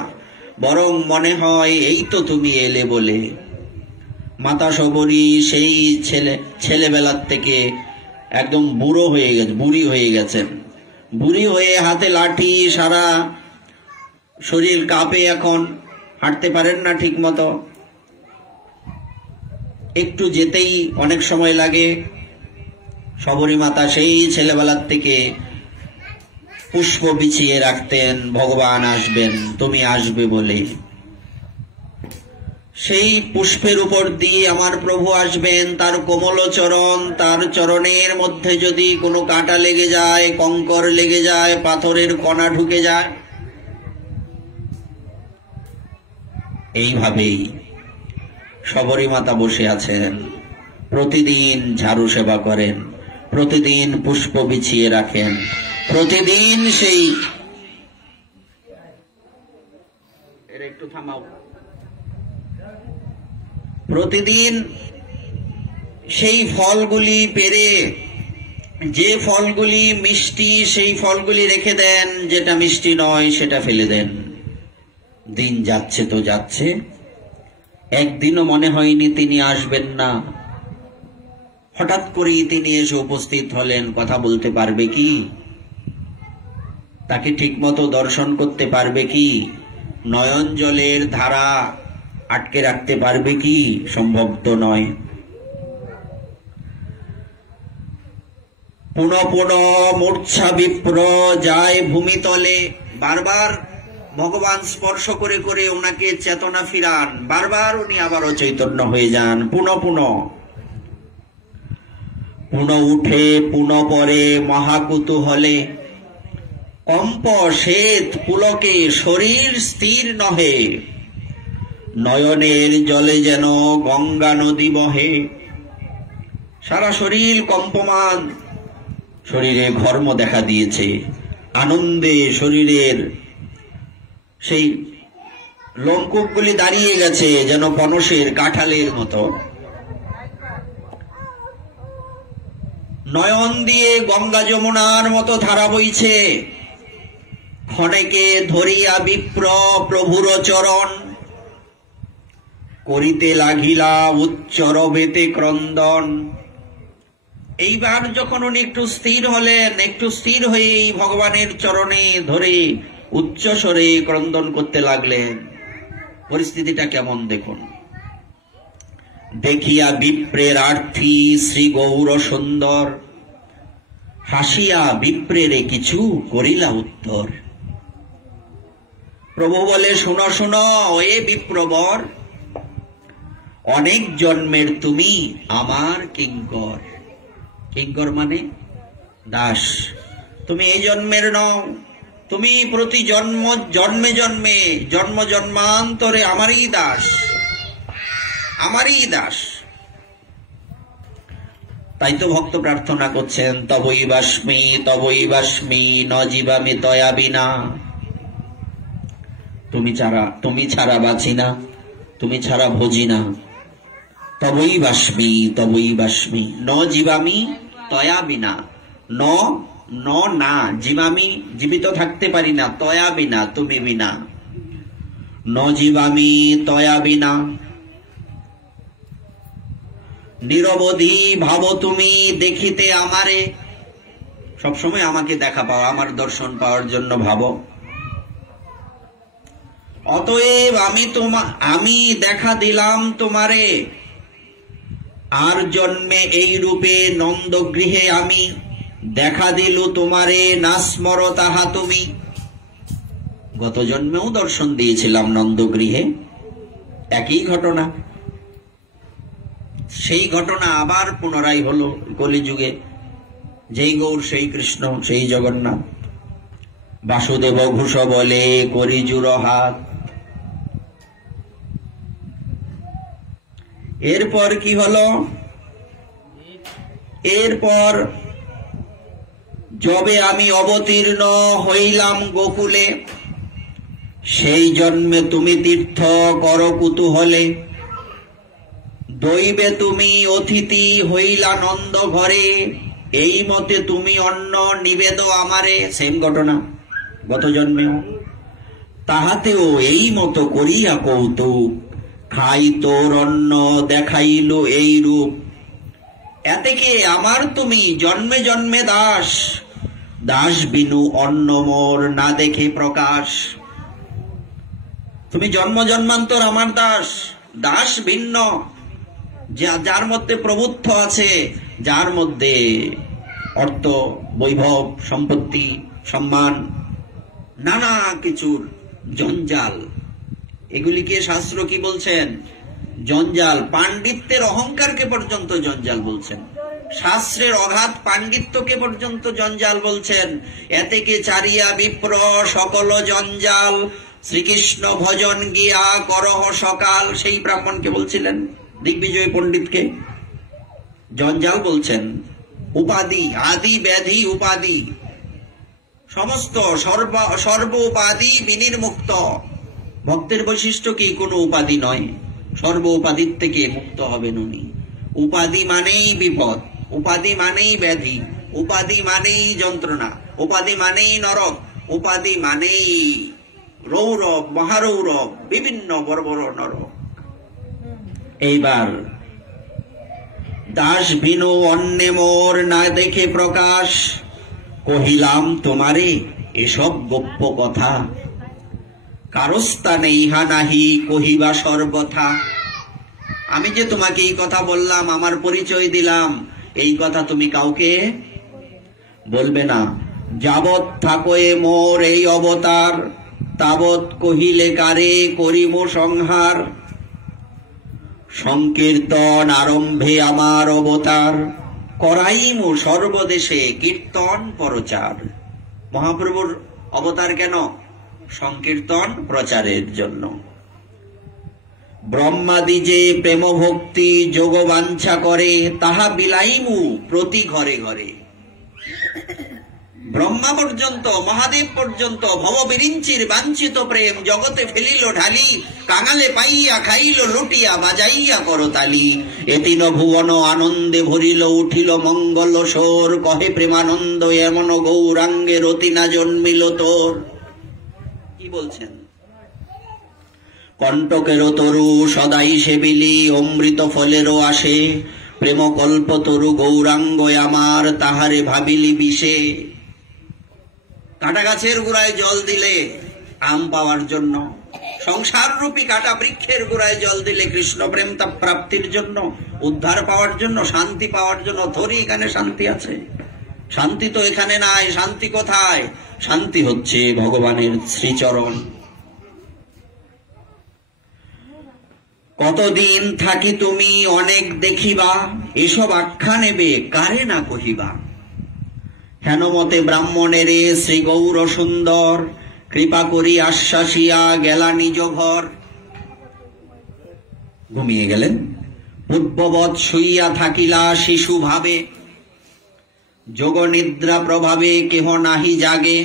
বরং মনে হয় এই তো তুমি এলে বলে। মাতা শবরী সেই ছেলেবেলার থেকে একদম বুড়ি হয়ে গেছেন। বুড়ি হয়ে হাতে লাঠি, সারা শরীর কাঁপে, এখন হাঁটতে পারেন না ঠিক মতো, একটু যেতেই অনেক সময় লাগে। শবরী মাতা সেই ছেলেবেলার থেকে পুষ্প বিছিয়ে রাখতেন, ভগবান আসবেন, তুমি আসবে বলে। সেই পুষ্পের উপর দিয়ে আমার প্রভু আসবেন, তার কোমল চরণ, তার চরণের মধ্যে যদি কোনো কাঁটা লেগে যায়, কঙ্কর লেগে যায়, পাথরের কণা ঢুকে যায়, এইভাবেই শবরী মাতা বসে আছেন, প্রতিদিন ঝাড়ু সেবা করেন, প্রতিদিন পুষ্প বিছিয়ে রাখেন, প্রতিদিন সেই একটু থামাও, প্রতিদিন সেই ফলগুলি পেরে, যে ফলগুলি মিষ্টি সেই ফলগুলি রেখে দেন, যেটা মিষ্টি নয় সেটা ফেলে দেন। দিন যাচ্ছে তো যাচ্ছে, একদিনও মনে হয়নি তিনি আসবেন না। হঠাৎ করেই তিনি এসে উপস্থিত হলেন। কথা বলতে পারবে কি? তাকে ঠিকমতো দর্শন করতে পারবে কি? নয়ন জলের ধারা আটকে রাখতে পারবে কি? সম্ভব তো নয়। পুনঃ পুনঃ মূর্ছা বিপ্র যায় ভূমিতলে। বারবার ভগবান স্পর্শ করে করে ওনাকে চেতনা ফিরান, বারবার উনি আবারও চৈতন্য হয়ে যান। পুনঃ পুনঃ পুনঃ উঠে পুনঃ পরে মহাকুতূহলে। কম্প শ্বেত পুলকে শরীর স্থির নহে, নয়নের জলে যেন গঙ্গা নদী বহে। সারা শরীর কম্পমান, শরীরে ঘর্ম দেখা দিয়েছে, আনন্দে শরীরের সেই লোমকূপগুলি দাঁড়িয়ে গেছে যেন পনসের কাঁঠালের মতো। নয়ন দিয়ে গঙ্গা যমুনার মতো ধারা বইছে। ক্ষণেকে ধরিয়া বিপ্র প্রভুর চরণ, করিতে লাগিলা উচ্চরবেতে ক্রন্দন। এইবার যখন উনি একটু স্থির হলেন, একটু স্থির হয়েই ভগবানের চরণে ধরে উচ্চ স্বরে ক্রন্দন করতে লাগলেন। পরিস্থিতিটা কেমন দেখুন। দেখিয়া বিপ্রের আর্থী শ্রী গৌর সুন্দর, হাসিয়া বিপ্রেরে কিছু করিলা উত্তর। প্রভু বলে, শোনো শোনো এ বিপ্রবর, অনেক জন্মের তুমি আমার কিঙ্কর। কিঙ্কর মানে দাস। তুমি এই জন্মের নও, তুমি প্রতি জন্মে জন্মে জন্ম জন্মান্তরে আমারই দাস, আমারই দাস। তাই তো ভক্ত প্রার্থনা করছেন, তবই বাস্মি ন জীবামি তয়া বিনা। তুমি ছাড়া বাঁচি না, তুমি ছাড়া ভজি না। তবই বাস্মি ন জীবামি তয়া বিনা। না জীবামি, জীবিত থাকতে পারি না, তয়া বিনা তুমি বিনা। ন জীবামি তয়া বিনা। নিরবধি ভাব তুমি দেখিতে আমারে। সবসময় আমাকে দেখা পাও, আমার দর্শন পাওয়ার জন্য ভাবো। অতএব আমি দেখা দিলাম তোমারে, আর জন্মে এই রূপে নন্দগৃহে আমি। দেখা দিল তোমারে না স্মর তাহা তুমি। গত জন্মেও দর্শন দিয়েছিলাম নন্দগৃহে, একই ঘটনা। সেই ঘটনা আবার পুনরায় হলো কলিযুগে। যেই গৌর সেই কৃষ্ণ, সেই জগন্নাথ। বাসুদেব ঘোষ বলে করি জুড়ো হাত। এরপর কি হলো? এরপর যবে আমি অবতীর্ণ হইলাম গোকুলে, সেই জন্মে তুমি তীর্থ কর কুতূহলে। দৈবে তুমি অতিথি হইলা নন্দ ঘরে, এই মতে তুমি অন্ন নিবেদ আমারে। সেম ঘটনা গত জন্মেও। তাহাতেও এই মতো করিয়া কৌতুক, খাই তোর অন্ন দেখাইল এই রূপ। এতেকে আমার তুমি জন্মে জন্মে দাস, দাস বিনু অন্ন মোর না দেখে প্রকাশ। তুমি জন্ম জন্মান্তর আমার দাস, দাস ভিন্ন, যার মধ্যে প্রভুত্ব আছে, যার মধ্যে অর্থ বৈভব সম্পত্তি সম্মান নানা কিছুর জঞ্জাল। এগুলিকে শাস্ত্র কি বলছেন? জঞ্জাল। পাণ্ডিত্যের অহংকারকে পর্যন্ত জঞ্জাল বলছেন, শাস্ত্রের অগাধ পাণ্ডিত্যকে পর্যন্ত জঞ্জাল বলছেন। এতেকে চারিয়া বিপ্র সকল জঞ্জাল, শ্রীকৃষ্ণ ভজন গিয়া করহ সকাল। সেই ব্রাহ্মণকে বলছিলেন, দিগ্বিজয় পণ্ডিতকে জঞ্জাল বলছেন। উপাধি, আদি ব্যাধি উপাধি, সমস্ত সর্ব উপাধি বিনির্মুক্ত। ভক্তের বৈশিষ্ট্য কি? কোনো উপাধি নয়, সর্ব উপাধির থেকে মুক্ত হবেন উনি। উপাধি মানেই বিপদ, উপাধি মানেই ব্যাধি, উপাধি মানেই যন্ত্রণা, উপাধি মানেই নরক, উপাধি মানেই রৌরব, মহারৌরব, বিভিন্ন বড় বড় নরক। এইবার দাস বিনু অন্যে মোর না দেখে প্রকাশ, কহিলাম তোমারে এসব গোপ্য কথা, কারস্থানে ইহা নাহি কহিবা সর্বথা। আমি যে তোমাকে এই কথা বললাম, আমার পরিচয় দিলাম, এই কথা তুমি কাউকে বলবে না। যাবৎ থাকো এ মোর এই অবতার, তাবৎ কহিলে কারে করিব সংহার। সংকীর্তন আরম্ভে আমার অবতার, করাইমু সর্বদেশে কীর্তন প্রচার। মহাপ্রভুর অবতার কেন? সংকীর্তন প্রচারের জন্য। ব্রহ্মাদি যে প্রেম ভক্তি যোগ বাঞ্ছা করে, তাহা বিলাইমু প্রতি ঘরে ঘরে। ব্রহ্মা পর্যন্ত, মহাদেব পর্যন্ত ভববিরিঞ্চির বাঞ্ছিত প্রেম জগতে ফেলিল ঢালি, কাঙালে পাইয়া খাইল লুটিয়া বাজাইয়া করতালি। এতিন ভুবন আনন্দে ভরিল উঠিল মঙ্গল সোর, কহে প্রেমানন্দ এমন গৌরাঙ্গে রতি না জন্মিল তোর। কি বলছেন? কণ্টকেরও তরু সদাই সেবিলি, অমৃত ফলেরও আসে, প্রেম কল্প তরু গৌরাঙ্গ আমার, তাহারে ভাবিলি বিষে। কাটা গাছের গোড়ায় জল দিলে আম পাওয়ার জন্য, সংসার রূপী কাটা বৃক্ষের গোড়ায় জল দিলে কৃষ্ণ প্রেম তা প্রাপ্তির জন্য, উদ্ধার পাওয়ার জন্য, শান্তি পাওয়ার জন্য। ধরি এখানে শান্তি আছে, শান্তি তো এখানে নাই। শান্তি কোথায়? শান্তি হচ্ছে ভগবানের শ্রীচরণ। কতদিন থাকি তুমি অনেক দেখিবা, এসব আখ্যা নেবে কারে না কহিবা। হেনমতে ব্রাহ্মণেরে শ্রী গৌর সুন্দর, কৃপা করি আশ্বাসিয়া গেলা নিজ ঘর। ঘুমিয়ে গেলেন। পূর্ববৎ শুইয়া থাকিলা শিশু ভাবে, যোগ নিদ্রা প্রভাবে কেহ নাহি জাগে।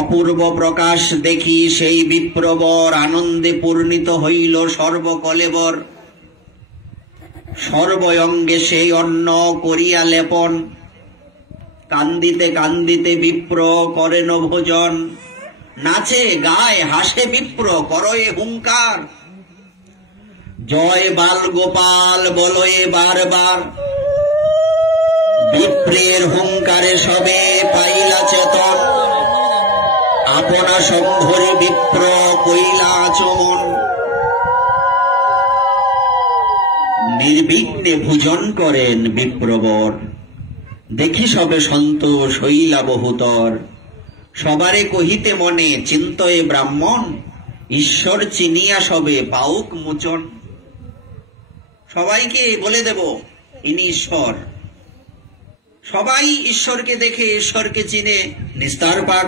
অপূর্ব প্রকাশ দেখি সেই বিপ্রবর, আনন্দে পূর্ণিত হইল সর্বকলেবর। সর্বঙ্গে সেই অন্ন করিয়া লেপন, কান্দিতে কান্দিতে বিপ্র করেন ভোজন। নাচে গায় হাসে বিপ্র করয়ে হুঙ্কার, জয় বাল গোপাল বলয়ে বারবার। বিপ্রের হুঙ্কারে সবে পাইলা চেতন, আপনা সম্ভরে বিপ্র কইলা আচমন। নির্বিঘ্নে ভোজন করেন বিপ্রবর, দেখি সবে সন্তোষ হইলা বহুতর। সবারে কহিতে মনে চিন্তয়ে ব্রাহ্মণ, ঈশ্বর চিনিয়া সবে পাউক মোচন। সবাইকে বলে দেব ইনি ঈশ্বর। সবাই ঈশ্বরকে দেখে, ঈশ্বরকে চিনে, নিস্তার পাক,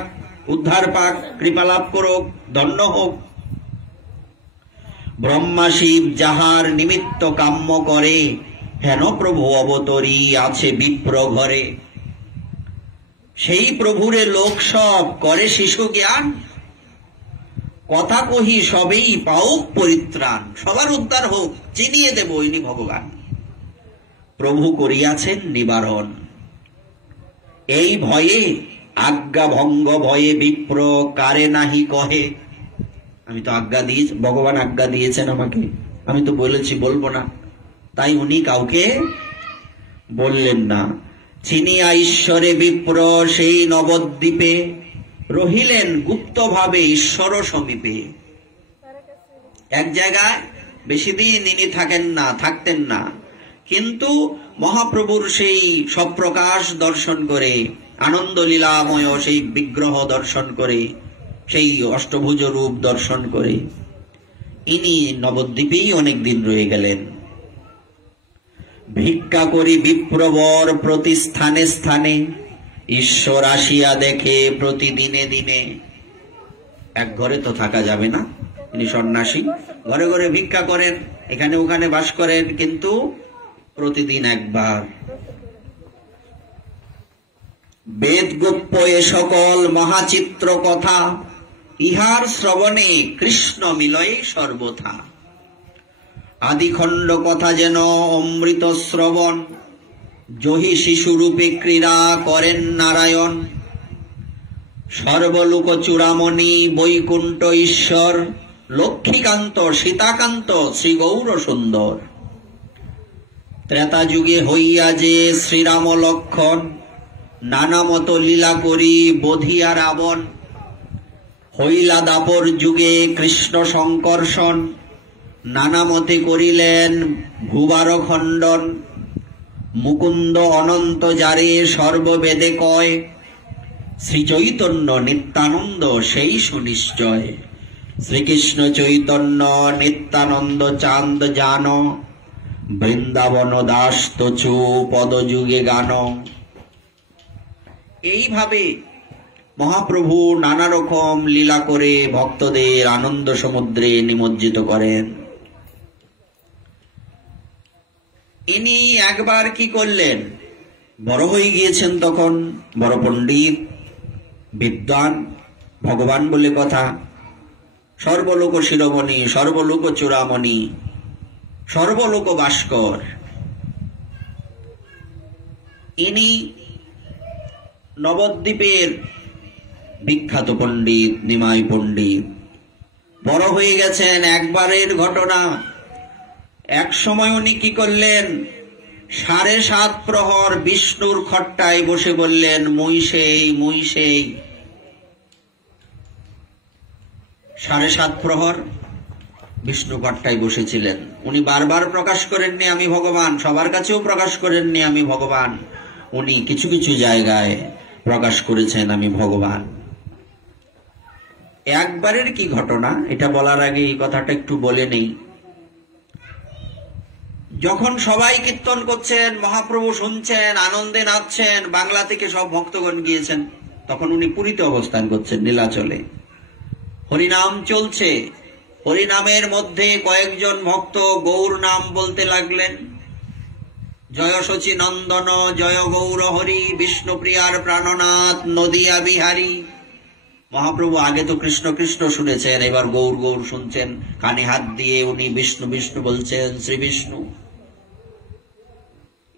উদ্ধার পাক, কৃপা লাভ করুক, ধন্য হোক। ব্রহ্মা শিব যাহার নিমিত্ত কাম্য করে, হেন প্রভু অবতরী আছে বিপ্র ঘরে। সেই প্রভুরে লোক সব করে শিশু জ্ঞান, কথা কহি সবেই পাউক পরিত্রাণ। সবার উদ্ধার হোক, চিনিয়ে দেব ইনি ভগবান। প্রভু করিয়াছেন নিবারণ। এই ভয়ে আজ্ঞা ভঙ্গ ভয়ে বিপ্র কারে নাহি কহে। আমি তো আজ্ঞা দিয়েছি, ভগবান আজ্ঞা দিয়েছেন আমাকে, আমি তো বলেছি বলবো না, তাই উনি কাউকে বললেন না। চিনিয়া ঈশ্বরে বিপ্র সেই নবদ্বীপে, রহিলেন গুপ্ত ভাবে ঈশ্বর সমীপে। এক জায়গায় বেশি দিন ইনি থাকতেন না, কিন্তু মহাপ্রভুর সেই সপ্রকাশ দর্শন করে, আনন্দ লীলাময় সেই বিগ্রহ দর্শন করে, সেই অষ্টভুজ রূপ দর্শন করে ইনি নবদ্বীপেই অনেকদিন রয়ে গেলেন। ভিক্ষা করি বিপ্রবর প্রতি স্থানে স্থানে, ঈশ্বর আসিয়া দেখে প্রতিদিনে দিনে। এক ঘরে তো থাকা যাবে না, ইনি সন্ন্যাসী, ঘরে ঘরে ভিক্ষা করেন, এখানে ওখানে বাস করেন, কিন্তু প্রতিদিন একবার বেদগোপ্য এ সকল মহাচিত্র কথা, ইহার শ্রবণে কৃষ্ণ মিলয়ে সর্বথা। আদিখণ্ড কথা যেন অমৃত শ্রবণ, জহি শিশুরূপে ক্রীড়া করেন নারায়ণ। সর্বলোক চূড়ামণি বৈকুণ্ঠ ঈশ্বর, লক্ষ্মীকান্ত সীতাকান্ত শ্রী গৌর সুন্দর। ত্রেতা যুগে হইয়া যে শ্রীরাম লক্ষণ, নানামত লীলা করি বধিয়া রাবণ। হইলা দাপর যুগে কৃষ্ণ সংকর্ষণ, নানামতে করিলেন ভুবার খণ্ডন। মুকুন্দ অনন্ত যারে সর্ববেদে কয়, শ্রীচৈতন্য নিত্যানন্দ সেই সুনিশ্চয়। শ্রীকৃষ্ণ চৈতন্য নিত্যানন্দ চাঁদ জান, বৃন্দাবন দাস তচু পদযুগে গান। এইভাবে মহাপ্রভু নানা রকম লীলা করে ভক্তদের আনন্দ সমুদ্রে নিমজ্জিত করেন। ইনি একবার কি করলেন, বড় হয়ে গিয়েছেন তখন, বড় পণ্ডিত বিদ্বান, ভগবান বলে কথা, সর্বলোক শিরোমণি, সর্বলোক চূড়ামণি, সর্বলোক ভাস্কর। ইনি নবদ্বীপের বিখ্যাত পণ্ডিত, নিমাই পণ্ডিত। বড় হয়ে গেছেন, একবারের ঘটনা। এক সময় উনি কি করলেন, 7:30 প্রহর বিষ্ণুর খট্টায় বসে বললেন, মুই সেই মুই সেই। 7:30 প্রহর বিষ্ণু খট্টায় বসেছিলেন। উনি বারবার প্রকাশ করেননি আমি ভগবান, সবার কাছেও প্রকাশ করেননি আমি ভগবান। উনি কিছু কিছু জায়গায় প্রকাশ করেছেন আমি ভগবান। একবারের কি ঘটনা, এটা বলার আগে এই কথাটা একটু বলে নেই। যখন সবাই কীর্তন করছেন, মহাপ্রভু শুনছেন, আনন্দে নাচছেন, বাংলা থেকে সব ভক্তগণ গিয়েছেন, তখন উনি পুরীতে অবস্থান করছেন, নীলাচলে। হরিনাম চলছে, হরিনামের মধ্যে কয়েকজন ভক্ত গৌর নাম বলতে লাগলেন। জয় শচী নন্দন জয় গৌর হরি, বিষ্ণুপ্রিয়ার প্রাণনাথ নদিয়া বিহারী। মহাপ্রভু আগে তো কৃষ্ণ কৃষ্ণ শুনেছেন, এবার গৌর গৌর শুনছেন। কানে হাত দিয়ে উনি বিষ্ণু বিষ্ণু বলছেন, শ্রী বিষ্ণু।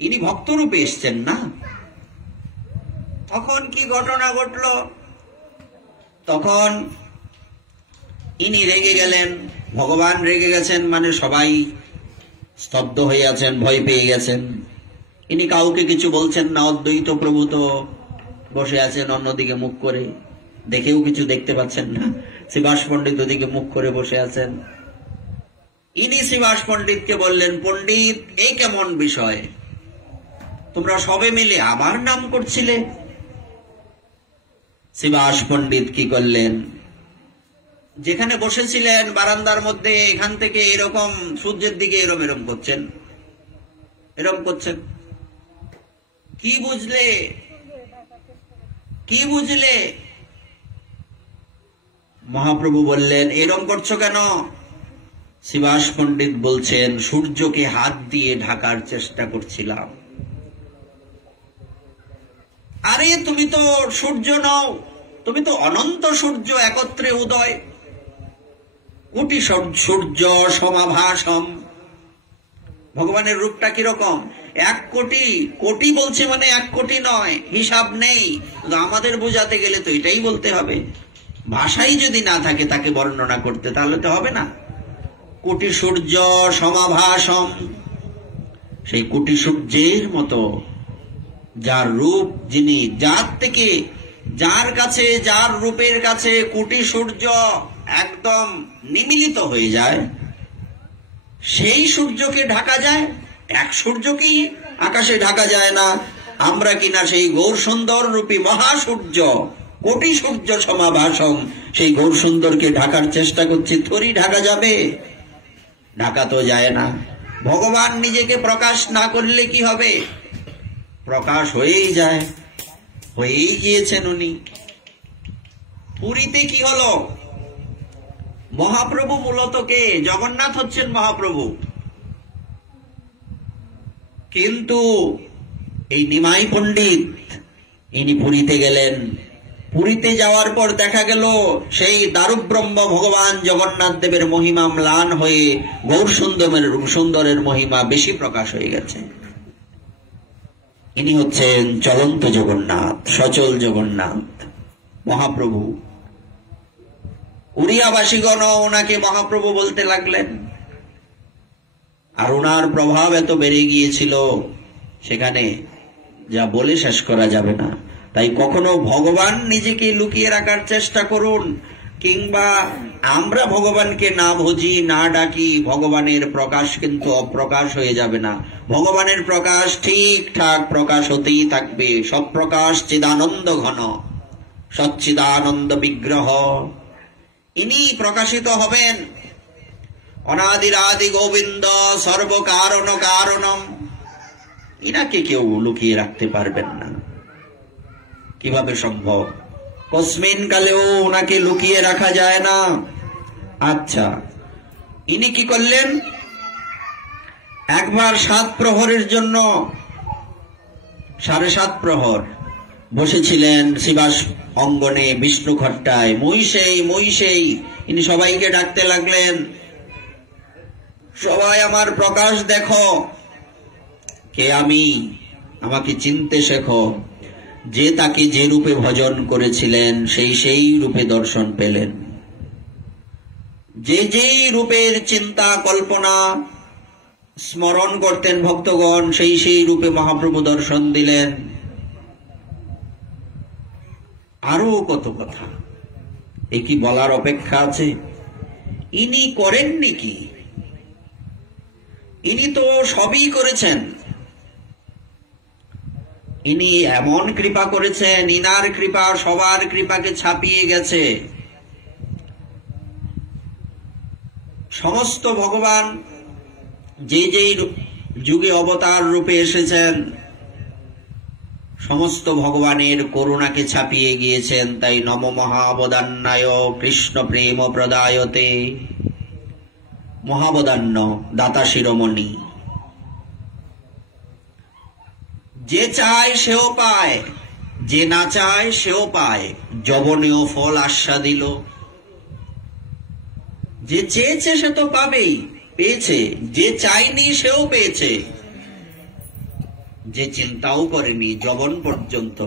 ইনি ভক্তরূপে এসছেন না। তখন কি ঘটনা ঘটল, তখন ইনি রেগে গেলেন, ভগবান রেগে গেছেন, মানে সবাই স্তব্ধ হয়ে আছেন, ভয় পেয়ে গেছেন। ইনি কাউকে কিছু বলছেন না। অদ্বৈত প্রভু তো বসে আছেন অন্যদিকে মুখ করে, দেখেও কিছু দেখতে পাচ্ছেন না। শ্রীবাস পণ্ডিত ওদিকে মুখ করে বসে আছেন। ইনি শ্রীবাস পণ্ডিতকে বললেন, পণ্ডিত এই কেমন বিষয়, তোমরা সবে মিলে আমার নাম করছিলে। শ্রীবাস পণ্ডিত কি করলেন, যেখানে বসেছিলেন বারান্দার মধ্যে, এখান থেকে এরকম সূর্যের দিকে এরম এরম করছেন, এরম করছেন। কি বুঝলে, কি বুঝলে? মহাপ্রভু বললেন, এরম করছো কেন? শ্রীবাস পণ্ডিত বলছেন, সূর্যকে হাত দিয়ে ঢাকার চেষ্টা করছিলাম। আরে তুমি তো সূর্য নও, তুমি তো অনন্ত সূর্য একত্রে উদয়। কোটি সূর্য সমাভাসম। ভগবানের রূপটা কিরকম? 1 কোটি, কোটি বলছে মানে 1 কোটি নয়, হিসাব নেই। আমাদের বোঝাতে গেলে তো এটাই বলতে হবে। ভাষাই যদি না থাকে তাকে বর্ণনা করতে, তাহলে তো হবে না। কোটি সূর্য সমাভাসম, সেই কোটি সূর্যের মতো যার রূপ, যিনি, যার থেকে, যার কাছে, যার রূপের কাছে কোটি সূর্য একদম নিমিলিত হয়ে যায়, সেই সূর্যকে ঢাকা যায়। এক সূর্যকেই আকাশে ঢাকা যায় না। আমরা কিনা সেই গৌর সুন্দর রূপী মহাসূর্য, কোটি সূর্য সমাভাসম, সেই গৌর সুন্দরকে ঢাকার চেষ্টা করছি। থরি ঢাকা যাবে? ঢাকা তো যায় না। ভগবান নিজেকে প্রকাশ না করলে কি হবে? প্রকাশ হয়েই যায়, হয়েই গিয়েছেন উনি। পুরীতে কি হলো? মহাপ্রভু মূলত কে? জগন্নাথ হচ্ছেন মহাপ্রভু। কিন্তু এই নিমাই পণ্ডিত ইনি পুরীতে গেলেন। পুরীতে যাওয়ার পর দেখা গেল সেই দারুব্রহ্ম ভগবান জগন্নাথ দেবের মহিমা ম্লান হয়ে গৌর সুন্দরের মহিমা বেশি প্রকাশ হয়ে গেছে। ইনি হচ্ছেন চলন্ত জগন্নাথ, সচল জগন্নাথ মহাপ্রভু। উড়িয়াবাসীগণ ওনাকে মহাপ্রভু বলতে লাগলেন, আর ওনার প্রভাব এত বেড়ে গিয়েছিল সেখানে যা বলে শেষ করা যাবে না। তাই কখনো ভগবান নিজেকে লুকিয়ে রাখার চেষ্টা করুন, কিংবা আমরা ভগবানকে না ভজি না ডাকি, ভগবানের প্রকাশ কিন্তু অপ্রকাশ হয়ে যাবে না। ভগবানের প্রকাশ ঠিকঠাক প্রকাশ হতেই থাকবে। সব প্রকাশ চিদানন্দ ঘন, সচ্চিদানন্দ বিগ্রহ, ইনি প্রকাশিত হবেন। অনাদিরাদি গোবিন্দ সর্বকারণ কারণম, ইনাকে কেউ লুকিয়ে রাখতে পারবেন না। কিভাবে সম্ভব? কসমিন কালেও ওনাকে লুকিয়ে রাখা যায় না। আচ্ছা, ইনি কি করলেন? একবার 7 প্রহরের জন্য 7.5 প্রহর বসেছিলেন শিবাস অঙ্গনে বিষ্ণু খট্টায়। মহিষেই মহিষেই ইনি সবাইকে ডাকতে লাগলেন, সবাই আমার প্রকাশ দেখো, কে আমি, আমাকে চিনতে শেখো। যে তাকে যে রূপে ভজন করেছিলেন সেই রূপে দর্শন পেলেন। যে রূপের চিন্তা কল্পনা স্মরণ করতেন ভক্তগণ, সেই রূপে মহাপ্রভু দর্শন দিলেন। আরো কত কথা, এ কি বলার অপেক্ষা আছে? ইনি করেননি কি? ইনি তো সবই করেছেন। ইনি এমন কৃপা করেছেন, ইনার কৃপা সবার কৃপাকে ছাপিয়ে গেছে। সমস্ত ভগবান যে যুগে অবতার রূপে এসেছেন, সমস্ত ভগবানের করুণাকে ছাপিয়ে গিয়েছেন। তাই নম মহাবদান্যায় কৃষ্ণ প্রেম প্রদায়তে, মহাবদান্য দাতা শিরোমণি। যে চায় সেও পায়, যে না চায় সেও পায়, যবনীয় ফল আস্বাদিল। যে চেয়েছে সে তো পাবেই, পেয়েছে। যে চায়নি সেও পেয়েছে। যে চিন্তাও করেনি যবন পর্যন্ত,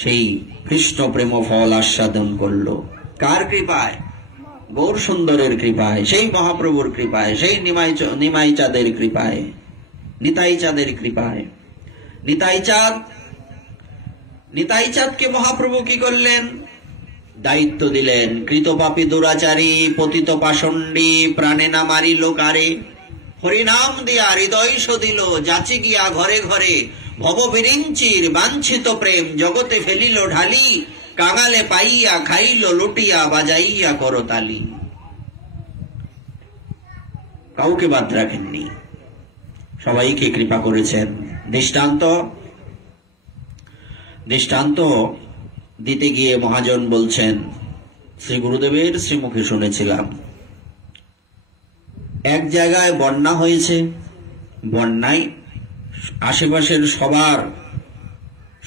সেই কৃষ্ণ প্রেম ফল আস্বাদন করল। কার কৃপায়? গৌর সুন্দরের কৃপায়, সেই মহাপ্রভুর কৃপায়, সেই নিমাই চাঁদের কৃপায়, নিতাই চাঁদের কৃপায়। নিতাই চাঁদকে মহাপ্রভু কি করলেন? দায়িত্ব দিলেন, কৃতপাপী দুরাচারী পতিত পাষণ্ডী প্রাণে না মারিল কারে, হরিনাম দিয়া হৃদয় সদিল, যাচি গিয়া ঘরে ঘরে, ভব বিরিঞ্চির বাঞ্ছিত প্রেম জগতে ফেলিল ঢালি, কাঙালে পাইয়া খাইল লুটিয়া বাজাইয়া করতালি। কাউকে বাদ রাখেননি, সবাইকে কৃপা করেছেন। দৃষ্টান্ত দিতে গিয়ে মহাজন বলছেন, শ্রী গুরুদেবের শ্রীমুখে শুনেছিলাম, এক জায়গায় বন্যা হয়েছে। বন্যায় আশেপাশের সবার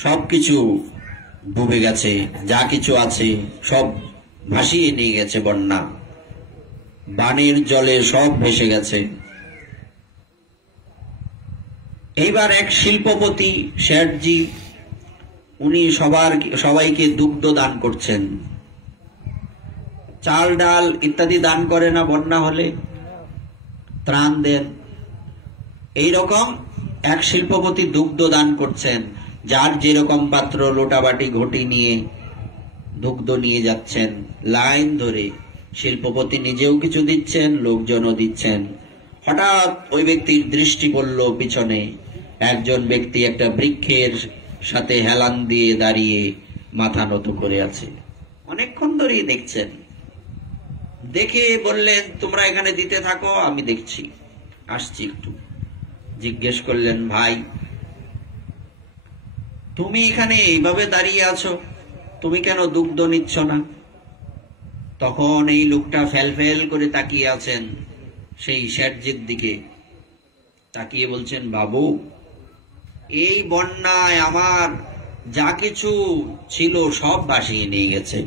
সবকিছু ডুবে গেছে, যা কিছু আছে সব ভাসিয়ে নিয়ে গেছে বন্যা। বানের জলে সব ভেসে গেছে। এইবার এক শিল্পপতি শেঠজি, উনি সবাইকে দুগ্ধ দান করছেন। চাল ডাল ইত্যাদি দান করে না বন্যা হলে, ত্রাণ দেন। এইরকম এক শিল্পপতি দুগ্ধ দান করছেন। যার যেরকম পাত্র লোটাবাটি ঘটি নিয়ে দুগ্ধ নিয়ে যাচ্ছেন লাইন ধরে। শিল্পপতি নিজেও কিছু দিচ্ছেন, লোকজনও দিচ্ছেন। হঠাৎ ওই ব্যক্তির দৃষ্টি পড়ল পিছনে একজন ব্যক্তি একটা বৃক্ষের সাথে হেলান দিয়ে দাঁড়িয়ে মাথা নত করে আছে। অনেকক্ষণ ধরেই দেখছেন। দেখে বললেন, তোমরা এখানে দিতে থাকো, আমি দেখছি, আসছি একটু। জিজ্ঞেস করলেন, ভাই তুমি এখানে এইভাবে দাঁড়িয়ে আছো, তুমি কেন দুগ্ধ নিচ্ছ না? তখন এই লোকটা ফেল করে তাকিয়ে আছেন সেই শেঠজির দিকে। তাকিয়ে বলছেন, বাবু এই বন্যায় আমার যা কিছু ছিল সব ভাসিয়ে নিয়ে গেছে।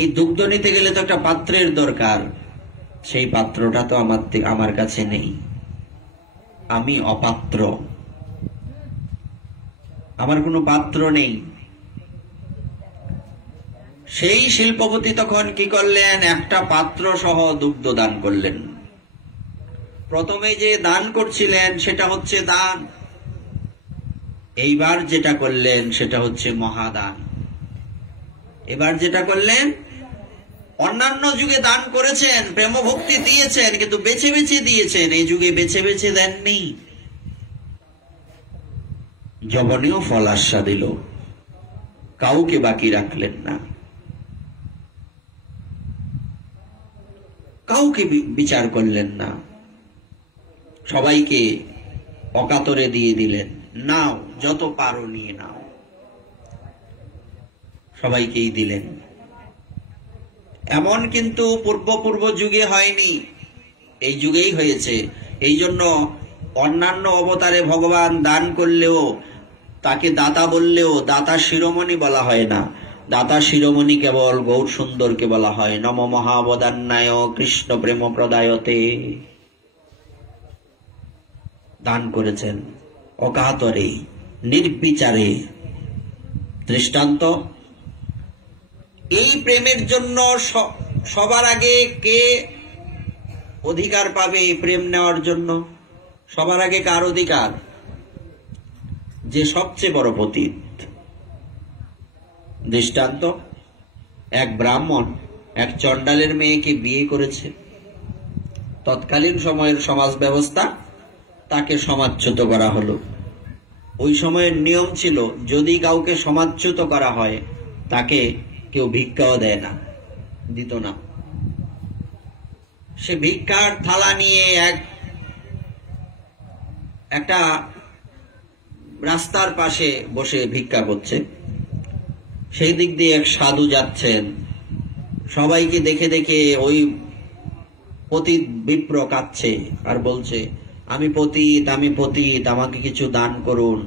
এই দুগ্ধ নিতে গেলে তো একটা পাত্রের দরকার, সেই পাত্রটা তো আমার কাছে নেই, আমি অপাত্র, আমার কোনো পাত্র নেই। সেই শিল্পপতি তখন কি করলেন, একটা পাত্র সহ দুগ্ধ দান করলেন। প্রথমে যে দান করছিলেন সেটা হচ্ছে দান, এইবার যেটা করলেন সেটা হচ্ছে মহাদান। এবার যেটা করলেন, অন্যান্য যুগে দান করেছেন, প্রেম ভক্তি দিয়েছেন, কিন্তু বেছে বেছে দিয়েছেন, এই যুগে বেছে বেছে দেননি। জবনীয় ফল আস্বাদ দিল, কাউকে বাকি রাখলেন না, কাউকে বিচার করলেন না, সবাইকে অকাতরে দিয়ে দিলেন, নাও যত পারো নিয়ে নাও, সবাইকেই দিলেন। এমন কিন্তু পূর্ব যুগে হয়নি, এই যুগেই হয়েছে। এই জন্য অন্যান্য অবতারে ভগবান দান করলেও, তাকে দাতা বললেও দাতা শিরোমণি বলা হয় না। দাতা শিরোমণি কেবল গৌর সুন্দরকে বলা হয়। নম মহাবদান্নায় কৃষ্ণ প্রেম প্রদায়তে। দান করেছেন অকাতরে, নির্বিচারে। দৃষ্টান্ত, এই প্রেমের জন্য সবার আগে কে অধিকার পাবে? এই প্রেম নেওয়ার জন্য সবার আগে কার অধিকার? যে সবচেয়ে বড় পতিত। দৃষ্টান্ত, এক ব্রাহ্মণ এক চণ্ডালের মেয়েকে বিয়ে করেছে। তৎকালীন সময়ের সমাজ ব্যবস্থা, তাকে সমাজচ্যুত করা হলো। ওই সময়ের নিয়ম ছিল, যদি কাউকে সমাজচ্যুত করা হয় তাকে কেউ ভিক্ষাও দেয় না, দিত না। সে ভিক্ষার থালা নিয়ে একটা রাস্তার পাশে বসে ভিক্ষা করছে। সেই দিক দিয়ে এক সাধু যাচ্ছেন, সবাইকে দেখে দেখে ওই পতিত বিপ্র কাঁদছে আর বলছে, আমি পতিত, আমি পতিত, আমাকে কিছু দান করুন।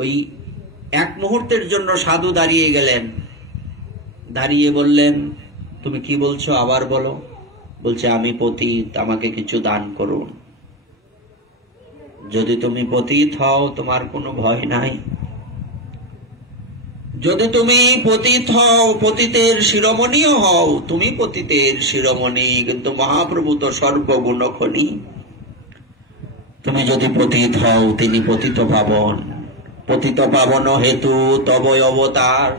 ওই এক মুহূর্তের জন্য সাধু দাঁড়িয়ে গেলেন, দাঁড়িয়ে বললেন, তুমি কি বলছো, আবার বলো। বলছে, আমি পতিত, আমাকে কিছু দান করুন। যদি তুমি পতিত হও তোমার কোনো ভয় নাই, যদি তুমি পতিত হও, পতিতের শিরোমণিও হও, তুমি পতিতের শিরোমণি, কিন্তু মহাপ্রভু তো সর্বগুণ খনি। তুমি যদি পতিত হও, তিনি পতিত পাবন, পতিত পাবন হেতু তবয় অবতার।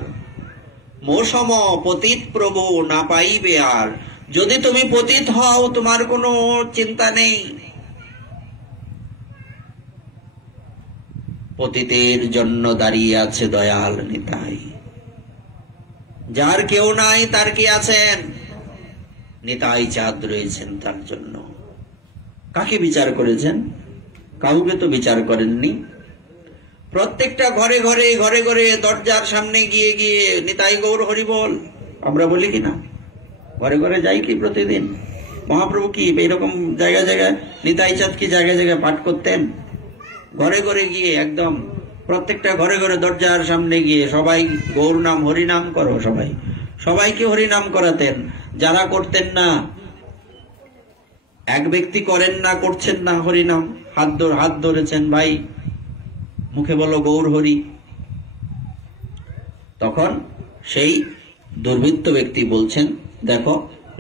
মোসম পতিত প্রভু না পাইবে আর। যদি তুমি পতিত হও তোমার কোনো চিন্তা নেই, পতিতের জন্য দাঁড়িয়ে আছে দয়াল নিতাই। যার কেউ নাই তার কি আছেন? নিতাই চাঁদ রয়েছেন তার জন্য। কাকে বিচার করেছেন? কাউকে তো বিচার করেননি। প্রত্যেকটা ঘরে ঘরে ঘরে ঘরে দরজার সামনে গিয়ে গিয়ে নিতাই গৌর হরি বল, আমরা বলি কিনা? ঘরে ঘরে যাই কি প্রতিদিন? মহাপ্রভু কি এইরকম জায়গায় জায়গায়, নিতাই চাঁদ কি জায়গায় জায়গায় পাঠ করতেন? ঘরে ঘরে গিয়ে একদম প্রত্যেকটা ঘরে ঘরে দরজার সামনে গিয়ে সবাই গৌর নাম হরিনাম করো, সবাইকে হরিনাম করাতেন। যারা করতেন না, এক ব্যক্তি করেন না, করছেন না হরিনাম, হাত ধরেছেন, ভাই মুখে বলো গৌর হরি। তখন সেই দুর্বৃত্ত ব্যক্তি বলছেন, দেখো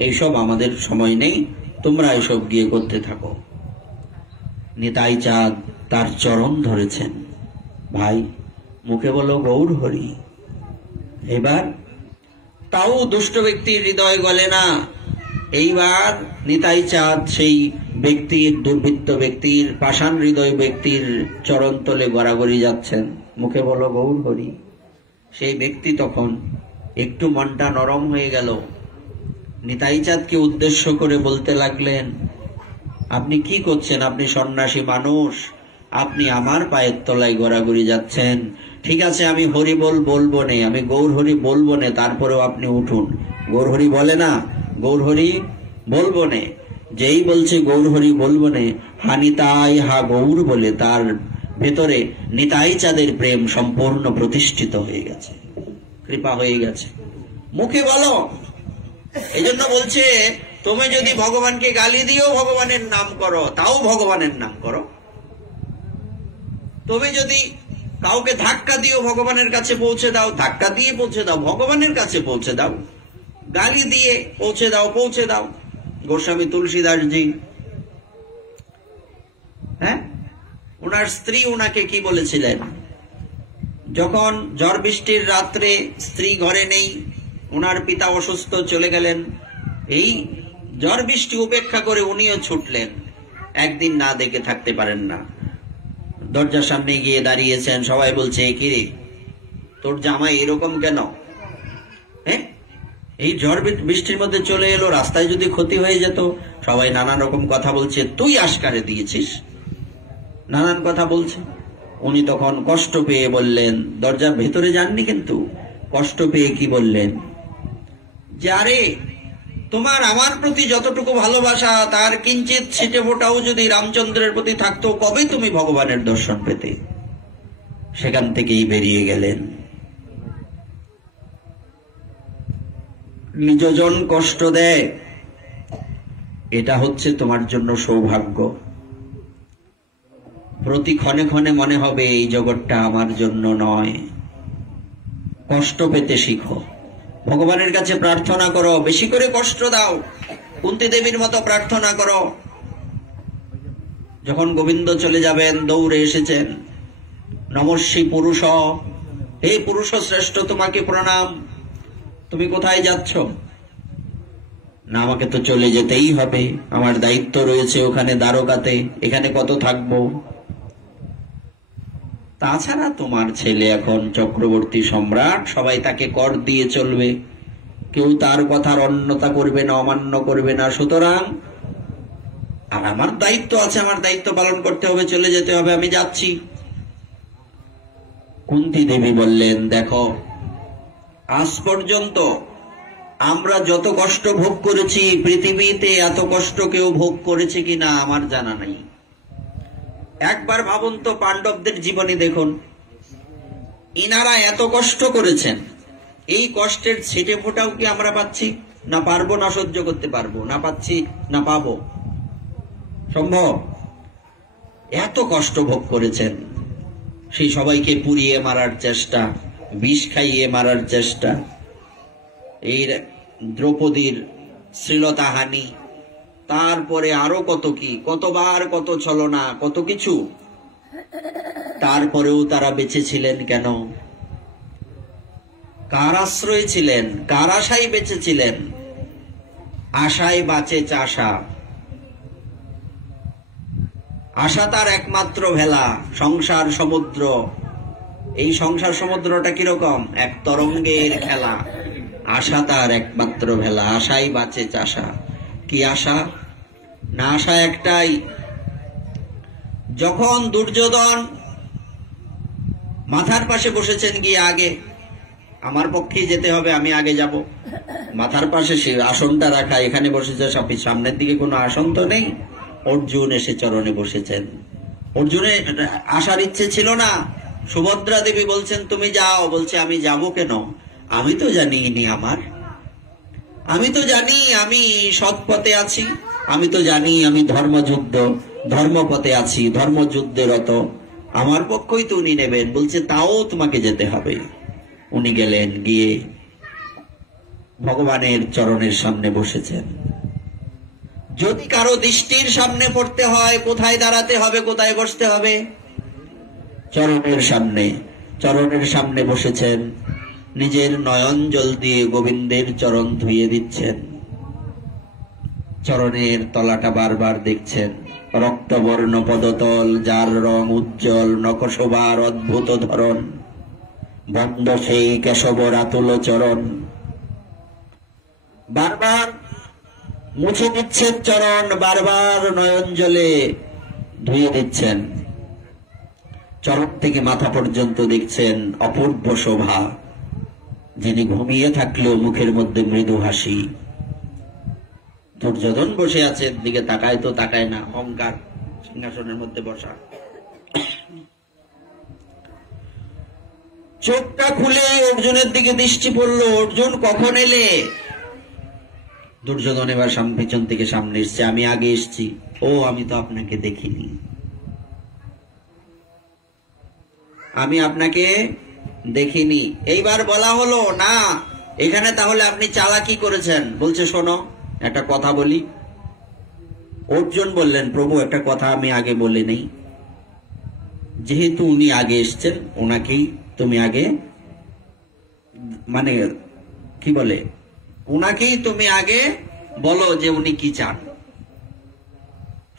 এইসব আমাদের সময় নেই, তোমরা এসব গিয়ে করতে থাকো। নিতাই চাঁদ তার চরণ ধরেছেন, ভাই মুখে বলো গৌর হরি। এবার তাও দুষ্ট ব্যক্তির হৃদয় গলে না। এইবার নিতাই চাঁদ সেই ব্যক্তির, দুর্বৃত্ত ব্যক্তির, পাষাণ হৃদয় ব্যক্তির চরণ তলে গড়াগড়ি যাচ্ছেন, মুখে বলো গৌর হরি। সেই ব্যক্তি তখন একটু মনটা নরম হয়ে গেল। নিতাই চাঁদকে উদ্দেশ্য করে বলতে লাগলেন, আপনি কি করছেন? আপনি সন্ন্যাসী মানুষ, আপনি আমার পায়ের তলায় গড়াগড়ি যাচ্ছেন। ঠিক আছে, আমি হরি বলবো নে, আমি গৌর হরি বলবো নে, তারপরেও আপনি উঠুন। গৌর হরি বলে না, গৌর হরি বলবো নে। যেই বলছে গৌর হরি বলবো নে, হানিতাই হা গৌর বলে তার ভেতরে নিতাই চাঁদের প্রেম সম্পূর্ণ প্রতিষ্ঠিত হয়ে গেছে, কৃপা হয়ে গেছে। মুখে বলো, এই জন্য বলছে তুমি যদি ভগবানকে গালি দিও ভগবানের নাম করো, তাও ভগবানের নাম করো। তুমি যদি কাউকে ধাক্কা দিও ভগবানের কাছে পৌঁছে দাও, ধাক্কা দিয়ে পৌঁছে দাও, ভগবানের কাছে পৌঁছে দাও। গালি দিয়ে পৌঁছে দাও, পৌঁছে দাও। গোস্বামী তুলসীদাসজি, হ্যাঁ, ওনার স্ত্রী ওনাকে কি বলেছিলেন, যখন ঝড় বৃষ্টির রাত্রে স্ত্রী ঘরে নেই, ওনার পিতা অসুস্থ, চলে গেলেন, এই ঝড় বৃষ্টি উপেক্ষা করে উনিও ছুটলেন, একদিন না দেখে থাকতে পারেন না। দরজার সামনে গিয়ে দাঁড়িয়েছেন, সবাই বলছে কি রে তোর জামাই এরকম কেন, হ্যাঁ, এই ঝড় বৃষ্টির মধ্যে চলে এলো, রাস্তায় যদি ক্ষতি হয়ে যেত। সবাই নানান রকম কথা বলছে, তুই আশকারে দিয়েছিস, নানান কথা বলছে। উনি তখন কষ্ট পেয়ে বললেন, দরজার ভেতরে যাননি কিন্তু কষ্ট পেয়ে কি বললেন, যে আরে তোমার আমার প্রতি যতটুকু ভালোবাসা তার কিঞ্চিত ছিটে ফোটাও যদি রামচন্দ্রের প্রতি থাকতো, কবে তুমি ভগবানের দর্শন পেতে। সেখান থেকেই বেরিয়ে গেলেন। নিজজন কষ্ট দেয়, এটা হচ্ছে তোমার জন্য সৌভাগ্য। প্রতি ক্ষণে ক্ষণে মনে হবে এই জগৎটা আমার জন্য নয়। কষ্ট পেতে শিখো, ভগবানের কাছে প্রার্থনা করো, বেশি করে কষ্ট দাও, কুন্তী দেবীর মতো প্রার্থনা করো। যখন গোবিন্দ চলে যাবেন, দৌড়ে এসেছেন, নমস্বী পুরুষ, হে পুরুষ শ্রেষ্ঠ তোমাকে প্রণাম, তুমি কোথায় যাচ্ছ? না, আমাকে তো চলে যেতেই হবে, আমার দায়িত্ব রয়েছে ওখানে দ্বারকাতে, এখানে কত থাকবো। তাছাড়া তোমার ছেলে এখন চক্রবর্তী সম্রাট, সবাই তাকে কর দিয়ে চলবে, কেউ তার কথার অন্যতা করবে না, অমান্য করবে না। সুতরাং আর আমার দায়িত্ব আছে, আমার দায়িত্ব পালন করতে হবে, চলে যেতে হবে, আমি যাচ্ছি। কুন্তী দেবী বললেন, দেখো আজ পর্যন্ত আমরা যত কষ্ট ভোগ করেছি, পৃথিবীতে এত কষ্ট কেউ ভোগ করেছে কিনা আমার জানা নাই। একবার ভাবুন তো, পাণ্ডবদের জীবনী দেখুন, ইনারা এত কষ্ট করেছেন, এই কষ্টের ছিটে ফোটাও কি আমরা পাচ্ছি? না পারবো, না সহ্য করতে পারবো, না পাচ্ছি, না পাবো, সম্ভব? এত কষ্ট ভোগ করেছেন, সেই সবাইকে পুড়িয়ে মারার চেষ্টা, বিষ খাইয়ে মারার চেষ্টা, এই দ্রৌপদীর শ্লীলতাহানি, তারপরে আরো কত কি, কতবার কত ছলনা, কত কিছু। তারপরেও তারা বেঁচে ছিলেন কেন? কার আশ্রয়ে ছিলেন? কার আশায় বেঁচে ছিলেন? আশায় বাঁচে চাষা, আশা তার একমাত্র ভেলা, সংসার সমুদ্র। এই সংসার সমুদ্রটা কিরকম? এক তরঙ্গের খেলা। আশা তার একমাত্র ভেলা, আশাই বাঁচে চাষা। কি আশা? না, আশা একটাই, যখন দুর্যোধন মাথার পাশে বসেছেন গিয়ে, আগে আমার পক্ষে যেতে হবে, আমি আগে যাব, মাথার পাশে সে আসনটা রাখা, এখানে বসেছে, সামনের দিকে কোনো আসন তো নেই। অর্জুন এসে চরণে বসেছেন। অর্জুনের আসার ইচ্ছে ছিল না। সুভদ্রা দেবী বলছেন তুমি যাও, বলছে আমি যাব কেন? আমি তো জানি ইনি আমার, আমি তো জানি আমি সৎ পথে আছি, আমি তো জানি আমি ধর্মপথে আছি, ধর্মযুদ্ধে রত, আমার পক্ষই তো উনি নেবেন। বলছে তাও তোমাকে যেতে হবে। উনি গেলেন, গিয়ে ভগবানের চরণের সামনে বসেছেন। যদি কারো দৃষ্টির সামনে পড়তে হয়, কোথায় দাঁড়াতে হবে, কোথায় বসতে হবে? চরণের সামনে। চরণের সামনে বসেছেন, নিজের নয়ন জল দিয়ে গোবিন্দের চরণ ধুয়ে দিচ্ছেন, চরণের তলাটা বারবার দেখছেন। রক্তবর্ণ পদতল, যার রং উজ্জ্বল, নখশোভার অদ্ভুত ধরন, বন্ধ সেই কেশবর আতুল চরণ। বারবার মুছে দিচ্ছেন চরণ, বারবার নয়ন জলে ধুয়ে দিচ্ছেন। চরণ থেকে মাথা পর্যন্ত দেখছেন অপূর্ব শোভা। যিনি ঘুমিয়ে থাকলেও মুখের মধ্যে মৃদু হাসি। দুর্যোধন বসে আছে, দিকে তাকায় তো তাকায় না, অহংকার, সিংহাসনের মধ্যে বসা। চোখটা খুলে অর্জুনের দিকে দৃষ্টি পড়লো। অর্জুন কখন এলে? দুর্যোধন এবার পিছন থেকে সামনে এসছে। আমি আগে এসছি। ও, আমি তো আপনাকে দেখিনি, আমি আপনাকে দেখিনি। এইবার বলা হলো না, এখানে তাহলে আপনি চালাকি করেছেন। বলছে শোনো, একটা কথা বলি। অর্জুন বললেন, প্রভু একটা কথা আমি আগে বলে নেই, যেহেতু উনি আগে এসছেন, ওনাকেই তুমি আগে, মানে কি বলে, উনাকেই তুমি আগে বলো যে উনি কি চান,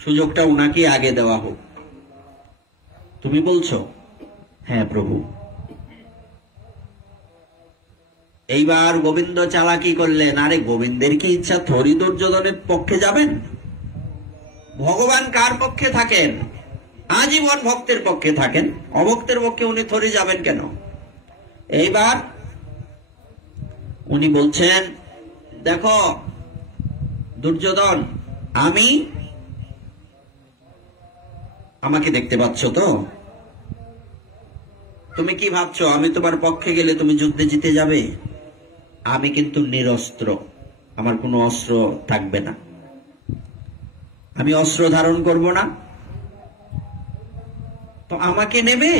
সুযোগটা উনাকে আগে দেওয়া হোক। তুমি বলছো? হ্যাঁ প্রভু। এইবার গোবিন্দ চালাকি করলেন। আরে গোবিন্দের কি ইচ্ছা থরি দুর্যোধনের পক্ষে যাবেন? ভগবান কার পক্ষে থাকেন? আজীবন ভক্তের পক্ষে থাকেন। অভক্তের পক্ষে উনি থরি যাবেন কেন? এইবার উনি বলছেন, দেখো দুর্যোধন, আমাকে দেখতে পাচ্ছ তো? তুমি কি ভাবছো আমি তোমার পক্ষে গেলে তুমি যুদ্ধে জিতে যাবে? আমি কিন্তু নিরস্ত্র, আমার কোনো অস্ত্র থাকবে না, আমি অস্ত্র ধারণ করব না। তো আমাকে নেবে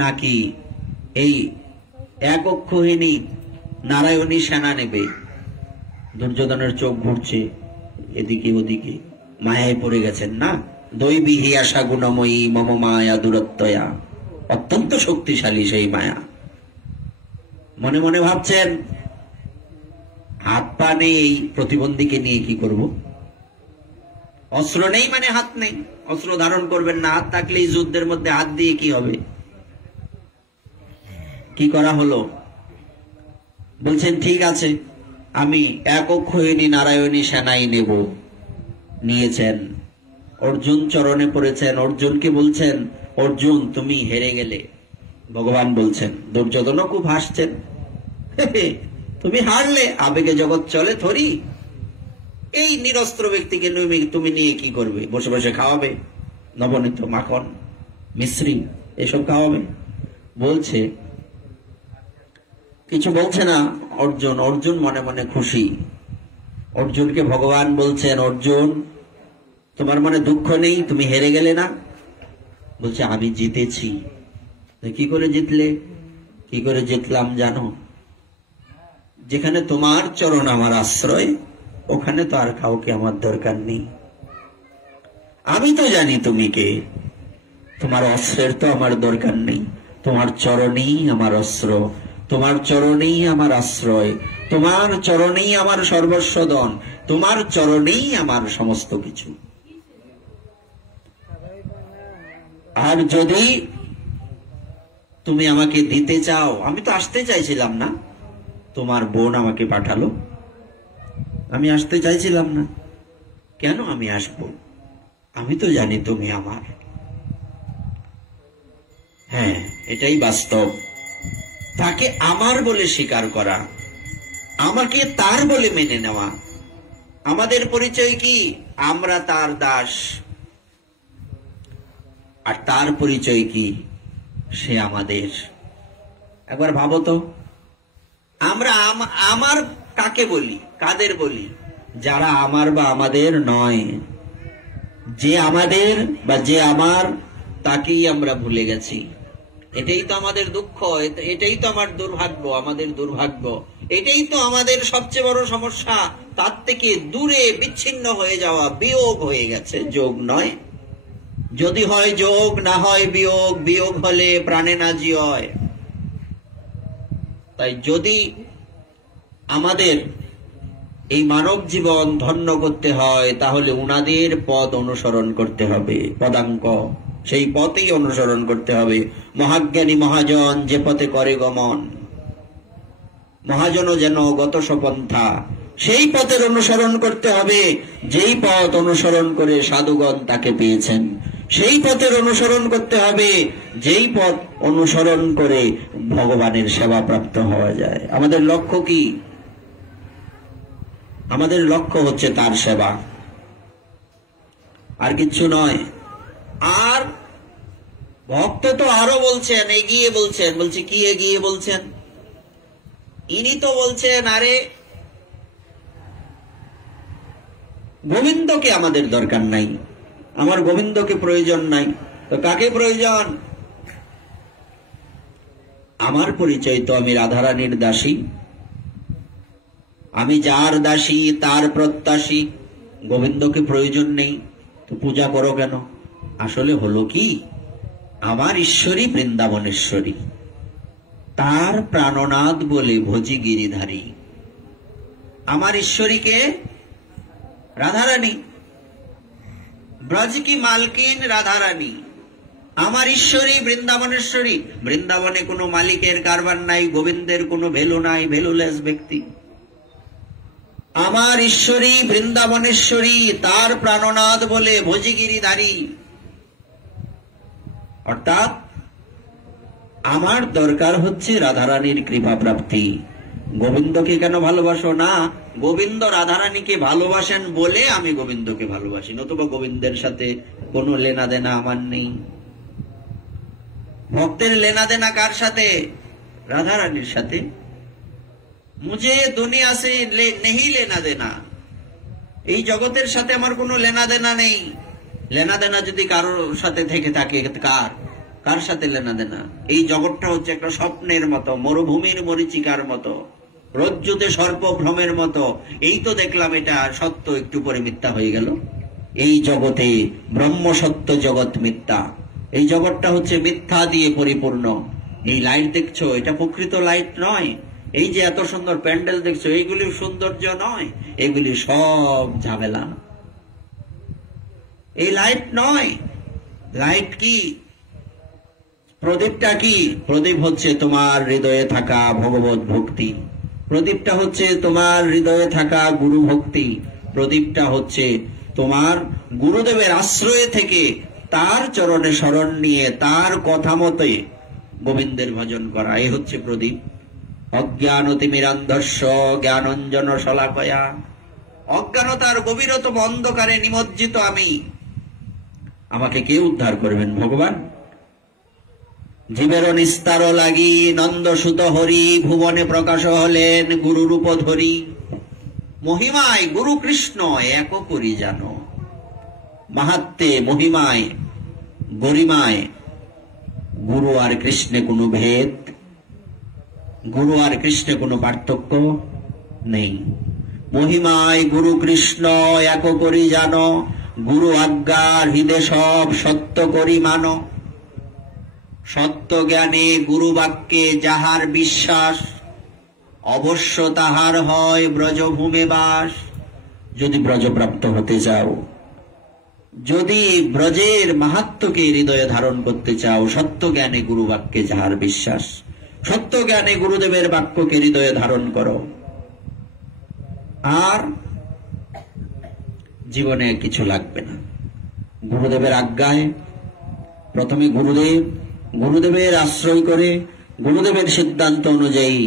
নাকি এই এক অক্ষহীনী নারায়ণী সেনা নেবে? দুর্যোধনের চোখ ঘুরছে এদিকে ওদিকে, মায়ায় পড়ে গেছেন না। দৈবী হিয়াশা গুণময়ী মম মায়া দূরত্বয়া, অত্যন্ত শক্তিশালী সেই মায়া। মনে মনে ভাবছেন, হাত পা নেই, প্রতিবন্ধীকে নিয়ে কি করব? অস্ত্র নেই মানে হাত নেই, অস্ত্র ধারণ করবেন না। হাত থাকলেই যুদ্ধের মধ্যে হাত দিয়ে কি হবে? কি করা হলো? বলছেন ঠিক আছে, আমি এক অক্ষয়িনী নারায়ণী সেনাই নেব। নিয়েছেন, অর্জুন চরণে পড়েছেন। অর্জুনকে বলছেন, অর্জুন তুমি হেরে গেলে। ভগবান বলছেন, দুর্যোধনও খুব হাসছেন, তুমি হারলে, আবেগে জগৎ চলে থরি। এই নিরস্ত্র ব্যক্তিকে তুমি নিয়ে কি করবে? বসে বসে খাওয়াবে, নবনীত মাখন মিশ্রি এসব খাওয়াবে? বলছে, কিছু বলছে না অর্জুন। অর্জুন মনে মনে খুশি। অর্জুনকে ভগবান বলছেন, অর্জুন তোমার মনে দুঃখ নেই, তুমি হেরে গেলে না? বলছে, আমি জিতেছি। কি করে জিতলে? কি করে জিতলাম জানো? যেখানে তোমার চরণ আমার আশ্রয়, ওখানে তো আর কাউকে আমার দরকার নেই। আমি তো জানি তুমি কে, তোমার অস্ত্রের তো আমার দরকার নেই। তোমার চরণেই আমার অস্ত্র, তোমার চরণেই আমার আশ্রয়, তোমার চরণেই আমার সর্বস্বদন, তোমার চরণেই আমার সমস্ত কিছু। আর যদি তুমি আমাকে দিতে চাও, আমি তো আসতে চাইছিলাম না, তোমার বোন আমাকে পাঠালো, আমি আসতে চাইছিলাম না, কেন আমি আসব? আমি তো জানি তুমি আমার। হ্যাঁ, এটাই বাস্তব। তাকে আমার বলে স্বীকার করা, আমাকে তার বলে মেনে নেওয়া। আমাদের পরিচয় কি? আমরা তার দাস। আর তার পরিচয় কি? সে আমাদের। একবার ভাবো তো, আমরা আমার কাকে বলি, কাদের বলি? যারা আমার বা আমাদের নয়। যে আমাদের বা যে আমার, তাকেই আমরা ভুলে গেছি। এটাই তো আমাদের দুঃখ, এটাই তো আমার দুর্ভাগ্য, আমাদের দুর্ভাগ্য। এটাই তো আমাদের সবচেয়ে বড় সমস্যা। তার থেকে দূরে বিচ্ছিন্ন হয়ে যাওয়া, বিয়োগ হয়ে গেছে, যোগ নয়। যদি হয় যোগ, না হয় বিয়োগ, বিয়োগ হলে প্রাণে নাজি হয়। তাই যদি আমাদের এই মানব জীবন ধন্য করতে হয়, তাহলে উনাদের পথ অনুসরণ করতে হবে, পদাঙ্ক, সেই পথেই অনুসরণ করতে হবে। মহাজ্ঞানী মহাজন যে পথে করে গমন, মহাজন যেন গত সপন্থা, সেই পথের অনুসরণ করতে হবে। যেই পথ অনুসরণ করে সাধুগণ তাকে পেয়েছেন, সেই পথের অনুসরণ করতে হবে, যেই পথ অনুসরণ করে ভগবানের সেবা প্রাপ্ত হওয়া যায়। আমাদের লক্ষ্য কি? আমাদের লক্ষ্য হচ্ছে তার সেবা, আর কিচ্ছু নয়। আর ভক্ত তো আরো বলছেন, এগিয়ে বলছেন। বলছে কি এগিয়ে বলছেন? ইনি তো বলছেন, আরে গোবিন্দকে আমাদের দরকার নাই, আমার গোবিন্দকে প্রয়োজন নাই, তো কাকে প্রয়োজন? আমার পরিচয় তো আমি রাধারানীর দাসী, আমি যার দাসী তার প্রত্যাশী, গোবিন্দকে প্রয়োজন নেই, তো পূজা করো কেন? আসলে হলো কি, আমার ঈশ্বরী বৃন্দাবনেশ্বরী, তার প্রাণনাদ বলে ভজি গিরিধারী। আমার ঈশ্বরীকে রাধারানী, ব্রজ কি মালকিন রাধারানী, আমার ঈশ্বরী বৃন্দাবনেশ্বরী। বৃন্দাবনে কোনো মালিকের কারবার নাই, গোবিন্দের কোনো ভ্যালু নাই, ভ্যালুলেস ব্যক্তি। আমার ঈশ্বরী বৃন্দাবনেশ্বরী, তার প্রাণনাদ বলে ভজি গিরিধারী। অর্থাৎ আমার দরকার হচ্ছে রাধারানীর কৃপা প্রাপ্তি। গোবিন্দকে কেন ভালোবাসো না? গোবিন্দ রাধারানীকে ভালোবাসেন বলে আমি গোবিন্দকে ভালোবাসি, নতুবা গোবিন্দের সাথে কোনো লেনা দেনা আমার নেই। ভক্তের লেনা দেনা কার সাথে? রাধারানীর সাথে। মুঝে দুনিয়া সে নেহি লেনা দেনা, এই জগতের সাথে আমার কোনো লেনা দেনা নেই। লেনা দেনা যদি কারোর সাথে থেকে থাকে, কার সাথে লেনা দেনা? এই জগৎটা হচ্ছে একটা স্বপ্নের মতো, মরুভূমির মরীচিকার মতো, রজ্জুতে সর্পভ্রমের মতো। এই তো দেখলাম এটা সত্য, একটু পরে মিথ্যা হয়ে গেল। এই জগতে ব্রহ্ম সত্য, জগৎ মিথ্যা। এই জগৎটা হচ্ছে মিথ্যা দিয়ে পরিপূর্ণ। এই লাইট দেখছো, এটা প্রকৃত লাইট নয়। এই যে এত সুন্দর প্যান্ডেল দেখছো, এইগুলি সৌন্দর্য নয়, এগুলি সব ঝামেলা। এই লাইট নয়। লাইট কি? প্রদীপটা কি? প্রদীপ হচ্ছে তোমার হৃদয়ে থাকা ভগবত ভক্তি, প্রদীপটা হচ্ছে তোমার হৃদয়ে থাকা গুরু ভক্তি, প্রদীপটা হচ্ছে তোমার গুরুদেবের আশ্রয়ে থেকে তার চরণে শরণ নিয়ে তার কথা মতে গোবিন্দের ভজন করা। এই হচ্ছে প্রদীপ। অজ্ঞানতিমিরান্ধস্য জ্ঞানঞ্জন শলাকয়া, অজ্ঞানতার গভীরতম অন্ধকারে নিমজ্জিত আমি, আমাকে কে উদ্ধার করবেন? ভগবান। জীবের নিস্তার লাগি নন্দসুত হরি, ভুবনে প্রকাশ হলেন গুরুরূপ ধরি। মহিমায় গুরু কৃষ্ণ এক করি জানো, মাহাত্মে মহিমায় গরিমায় গুরু আর কৃষ্ণে কোনো ভেদ, গুরু আর কৃষ্ণে কোনো পার্থক্য নেই। মহিমায় গুরু কৃষ্ণ এক করি জানো, গুরু আজ্ঞা হৃদে সব সত্য করি মানো। সত্য জ্ঞানে গুরু বাক্যে যাহার বিশ্বাস, অবশ্য তাহার হয় ব্রজভূমে বাস। যদি ব্রজপ্রাপ্ত হতে চাও, যদি ব্রজের মাহাত্ম্যকে হৃদয়ে ধারণ করতে চাও, সত্য জ্ঞানে গুরু বাক্যে যাহার বিশ্বাস, সত্য জ্ঞানে গুরুদেবের বাক্যকে হৃদয়ে ধারণ করো, আর জীবনে কিছু লাগবে না। গুরুদেবের আজ্ঞায় প্রথমে গুরুদেবের আশ্রয় করে, গুরুদেবের সিদ্ধান্ত অনুযায়ী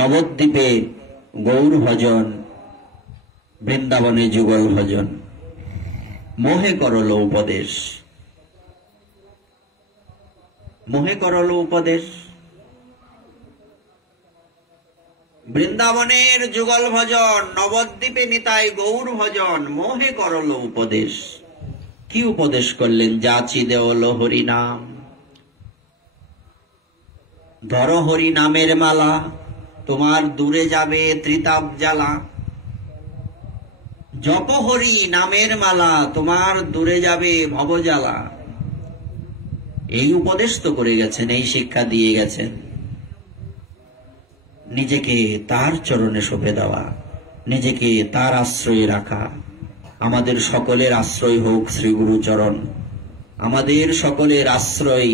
নবদ্বীপে গৌর ভজন, বৃন্দাবনে যুগল ভজন। মোহে করল উপদেশ, মোহে করল উপদেশ। বৃন্দাবনের যুগল ভজন, নবদ্বীপে নিতাই গৌর ভজন, মোহে করল উপদেশ। কি উপদেশ করলেন? যাচি দেওল হরি নাম, ধর হরি নামের মালা, তোমার দূরে যাবে ত্রিতাপ জ্বালা। জপ হরি নামের মালা, তোমার দূরে যাবে ভবজ্বালা। এই উপদেশ তো করে গেছেন, এই শিক্ষা দিয়ে গেছেন। নিজেকে তার চরণে সঁপে দেওয়া, নিজেকে তার আশ্রয়ে রাখা। আমাদের সকলের আশ্রয় হোক শ্রী গুরুচরণ, আমাদের সকলের আশ্রয়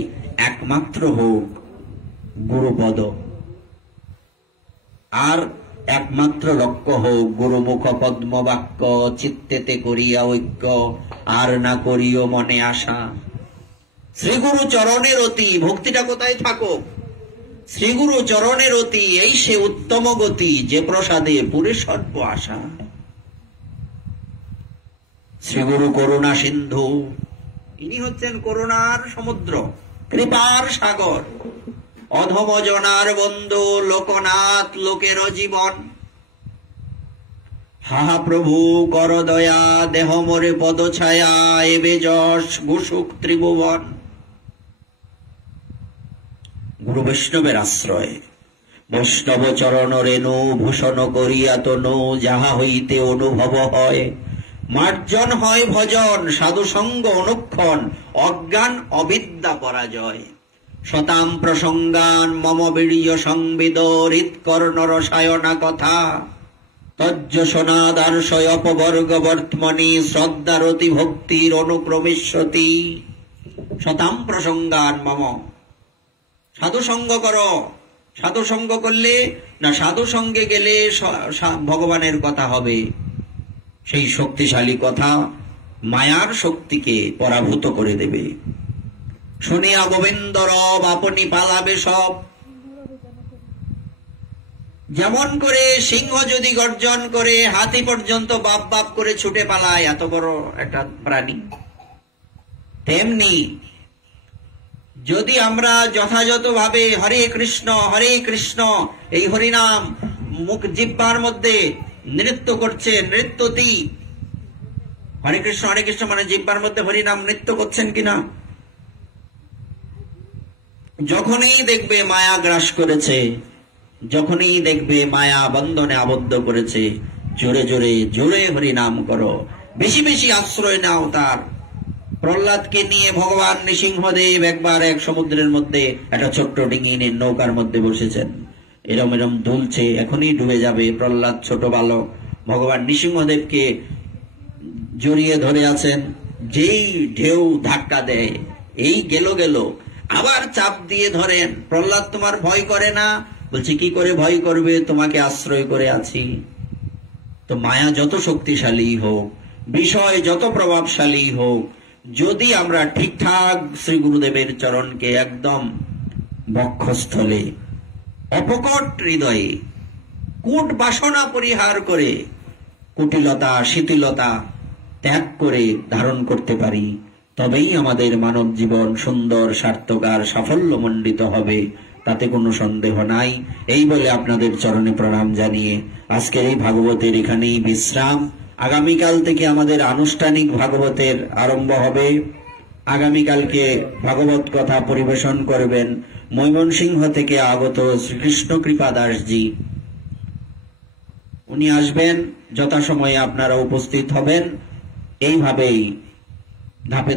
একমাত্র হোক গুরুপদ, আর একমাত্র লক্ষ্য হোক গুরুমুখ পদ্ম বাক্য। চিত্তেতে করিয়া ঐক্য, আর না করিও মনে আশা। শ্রীগুরু চরণের অতি, ভক্তিটা কোথায় থাকো? শ্রীগুরু চরণের অতি, এই সে উত্তম গতি, যে প্রসাদে পুরে সর্ব আশা। শ্রীগুরু করুণা সিন্ধু, ইনি হচ্ছেন করুণার সমুদ্র। কৃপার সাগর, অধম জনার বন্ধু, লোকনাথ লোকের জীবন। হাহা প্রভু কর দয়া, দেহ মোরে পদ ছায়া, এবে যশ ঘুষুক ত্রিভুবন। গুরু বৈষ্ণবের আশ্রয়, বৈষ্ণব চরণ রেণু ভূষণ করিয়া তনু, যাহা হইতে অনুভব হয় মার্জন হয় ভজন, সাধু সঙ্গ অনুক্ষণ, অজ্ঞান অবিদ্যা পরাজয়। শতাম প্রসঙ্গান মম বীর্য সংবিদ, হৃৎকর্ণ রসায়না কথা, তজ্জসনাদার্শয় অপবর্গ বর্তমনি, শ্রদ্ধারতি ভক্তির অনুক্রমিষ্যতি। শতাম প্রসঙ্গান মম, সাধু সঙ্গ করো। সাধু সঙ্গ করলে না, সাধু সঙ্গে গেলে ভগবানের কথা হবে, সেই শক্তিশালী কথা মায়ার শক্তিকে পরাভূত করে দেবে। শুনিয়া গোবিন্দ রব, আপনি পালাবে সব। যেমন করে সিংহ যদি গর্জন করে হাতি পর্যন্ত বাপ বাপ করে ছুটে পালায়, এত বড় একটা প্রাণী, তেমনি যদি আমরা যথাযথভাবে হরে কৃষ্ণ এই হরিনাম মুখ জিহ্বার মধ্যে নৃত্য করছে, নৃত্যতি হরে কৃষ্ণ মানে জিহ্বার মধ্যে হরিনাম নৃত্য করছেন কিনা, যখনই দেখবে মায়া গ্রাস করেছে, যখনই দেখবে মায়া বন্ধনে আবদ্ধ করেছে, জোরে জোরে জোরে হরিনাম করো, বেশি বেশি আশ্রয় নাও তার। প্রহ্লাদকে নিয়ে ভগবান নৃসিংহদেব একবার এক সমুদ্রের মধ্যে একটা ছোট্ট ডিঙি নৌকার মধ্যে বসেছেন, এরম এরম দুলছে, এখনই ডুবে যাবে। প্রহ্লাদ ছোট বালক, ভগবান নৃসিংহদেবকে জড়িয়ে ধরে আছেন, যেই ঢেউ ধাক্কা দেয়, এই গেল আবার চাপ দিয়ে ধরেন। প্রহ্লাদ, তোমার ভয় করে না? বলছে, কি করে ভয় করবে, তোমাকে আশ্রয় করে আছি। তো মায়া যত শক্তিশালী হোক, বিষয় যত প্রভাবশালী হোক, যদি আমরা ঠিকঠাক শ্রী গুরুদেবের চরণকে একদম বক্ষস্থলে অপকট হৃদয়ে কূট বাসনা পরিহার করে, কুটিলতা শিথিলতা ত্যাগ করে ধারণ করতে পারি, তবেই আমাদের মানব জীবন সুন্দর, সার্থক আর সাফল্যমণ্ডিত হবে, তাতে কোনো সন্দেহ নাই। এই বলে আপনাদের চরণে প্রণাম জানিয়ে আজকের এই ভাগবতের এখানেই বিশ্রাম। আগামীকাল থেকে আমাদের আনুষ্ঠানিক ভাগবতের আরম্ভ হবে। আগামীকালকে ভাগবত কথা পরিবেশন করবেন ময়মনসিংহ থেকে আগত শ্রীকৃষ্ণ কৃপা দাসজি। উনি আসবেন, যথাসময়ে আপনারা উপস্থিত হবেন। এইভাবেই ধাপে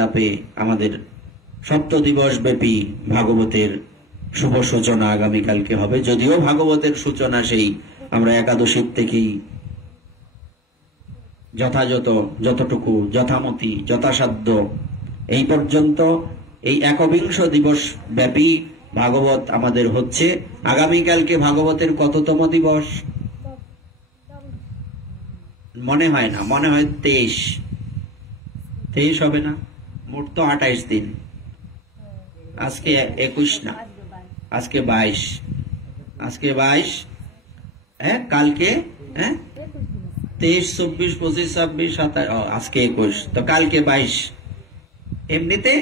ধাপে আমাদের সপ্তদিবস ব্যাপী ভাগবতের শুভ সূচনা আগামীকালকে হবে। যদিও ভাগবতের সূচনা সেই আমরা একাদশীর থেকেই যতটুকু যথামতি যথাসাধ্য এই পর্যন্ত এই 21 দিবস ব্যাপী ভাগবত আমাদের হচ্ছে। আগামীকালকে ভাগবতের কততম দিবস মনে হয় না, মনে হয় 23 হবে না, মোট তো 28 দিন। আজকে 21 না, আজকে 22, হ্যাঁ, কালকে 23, 24, 25, 26, 27, আজকে 21, তো কালকে 22। এমনিতে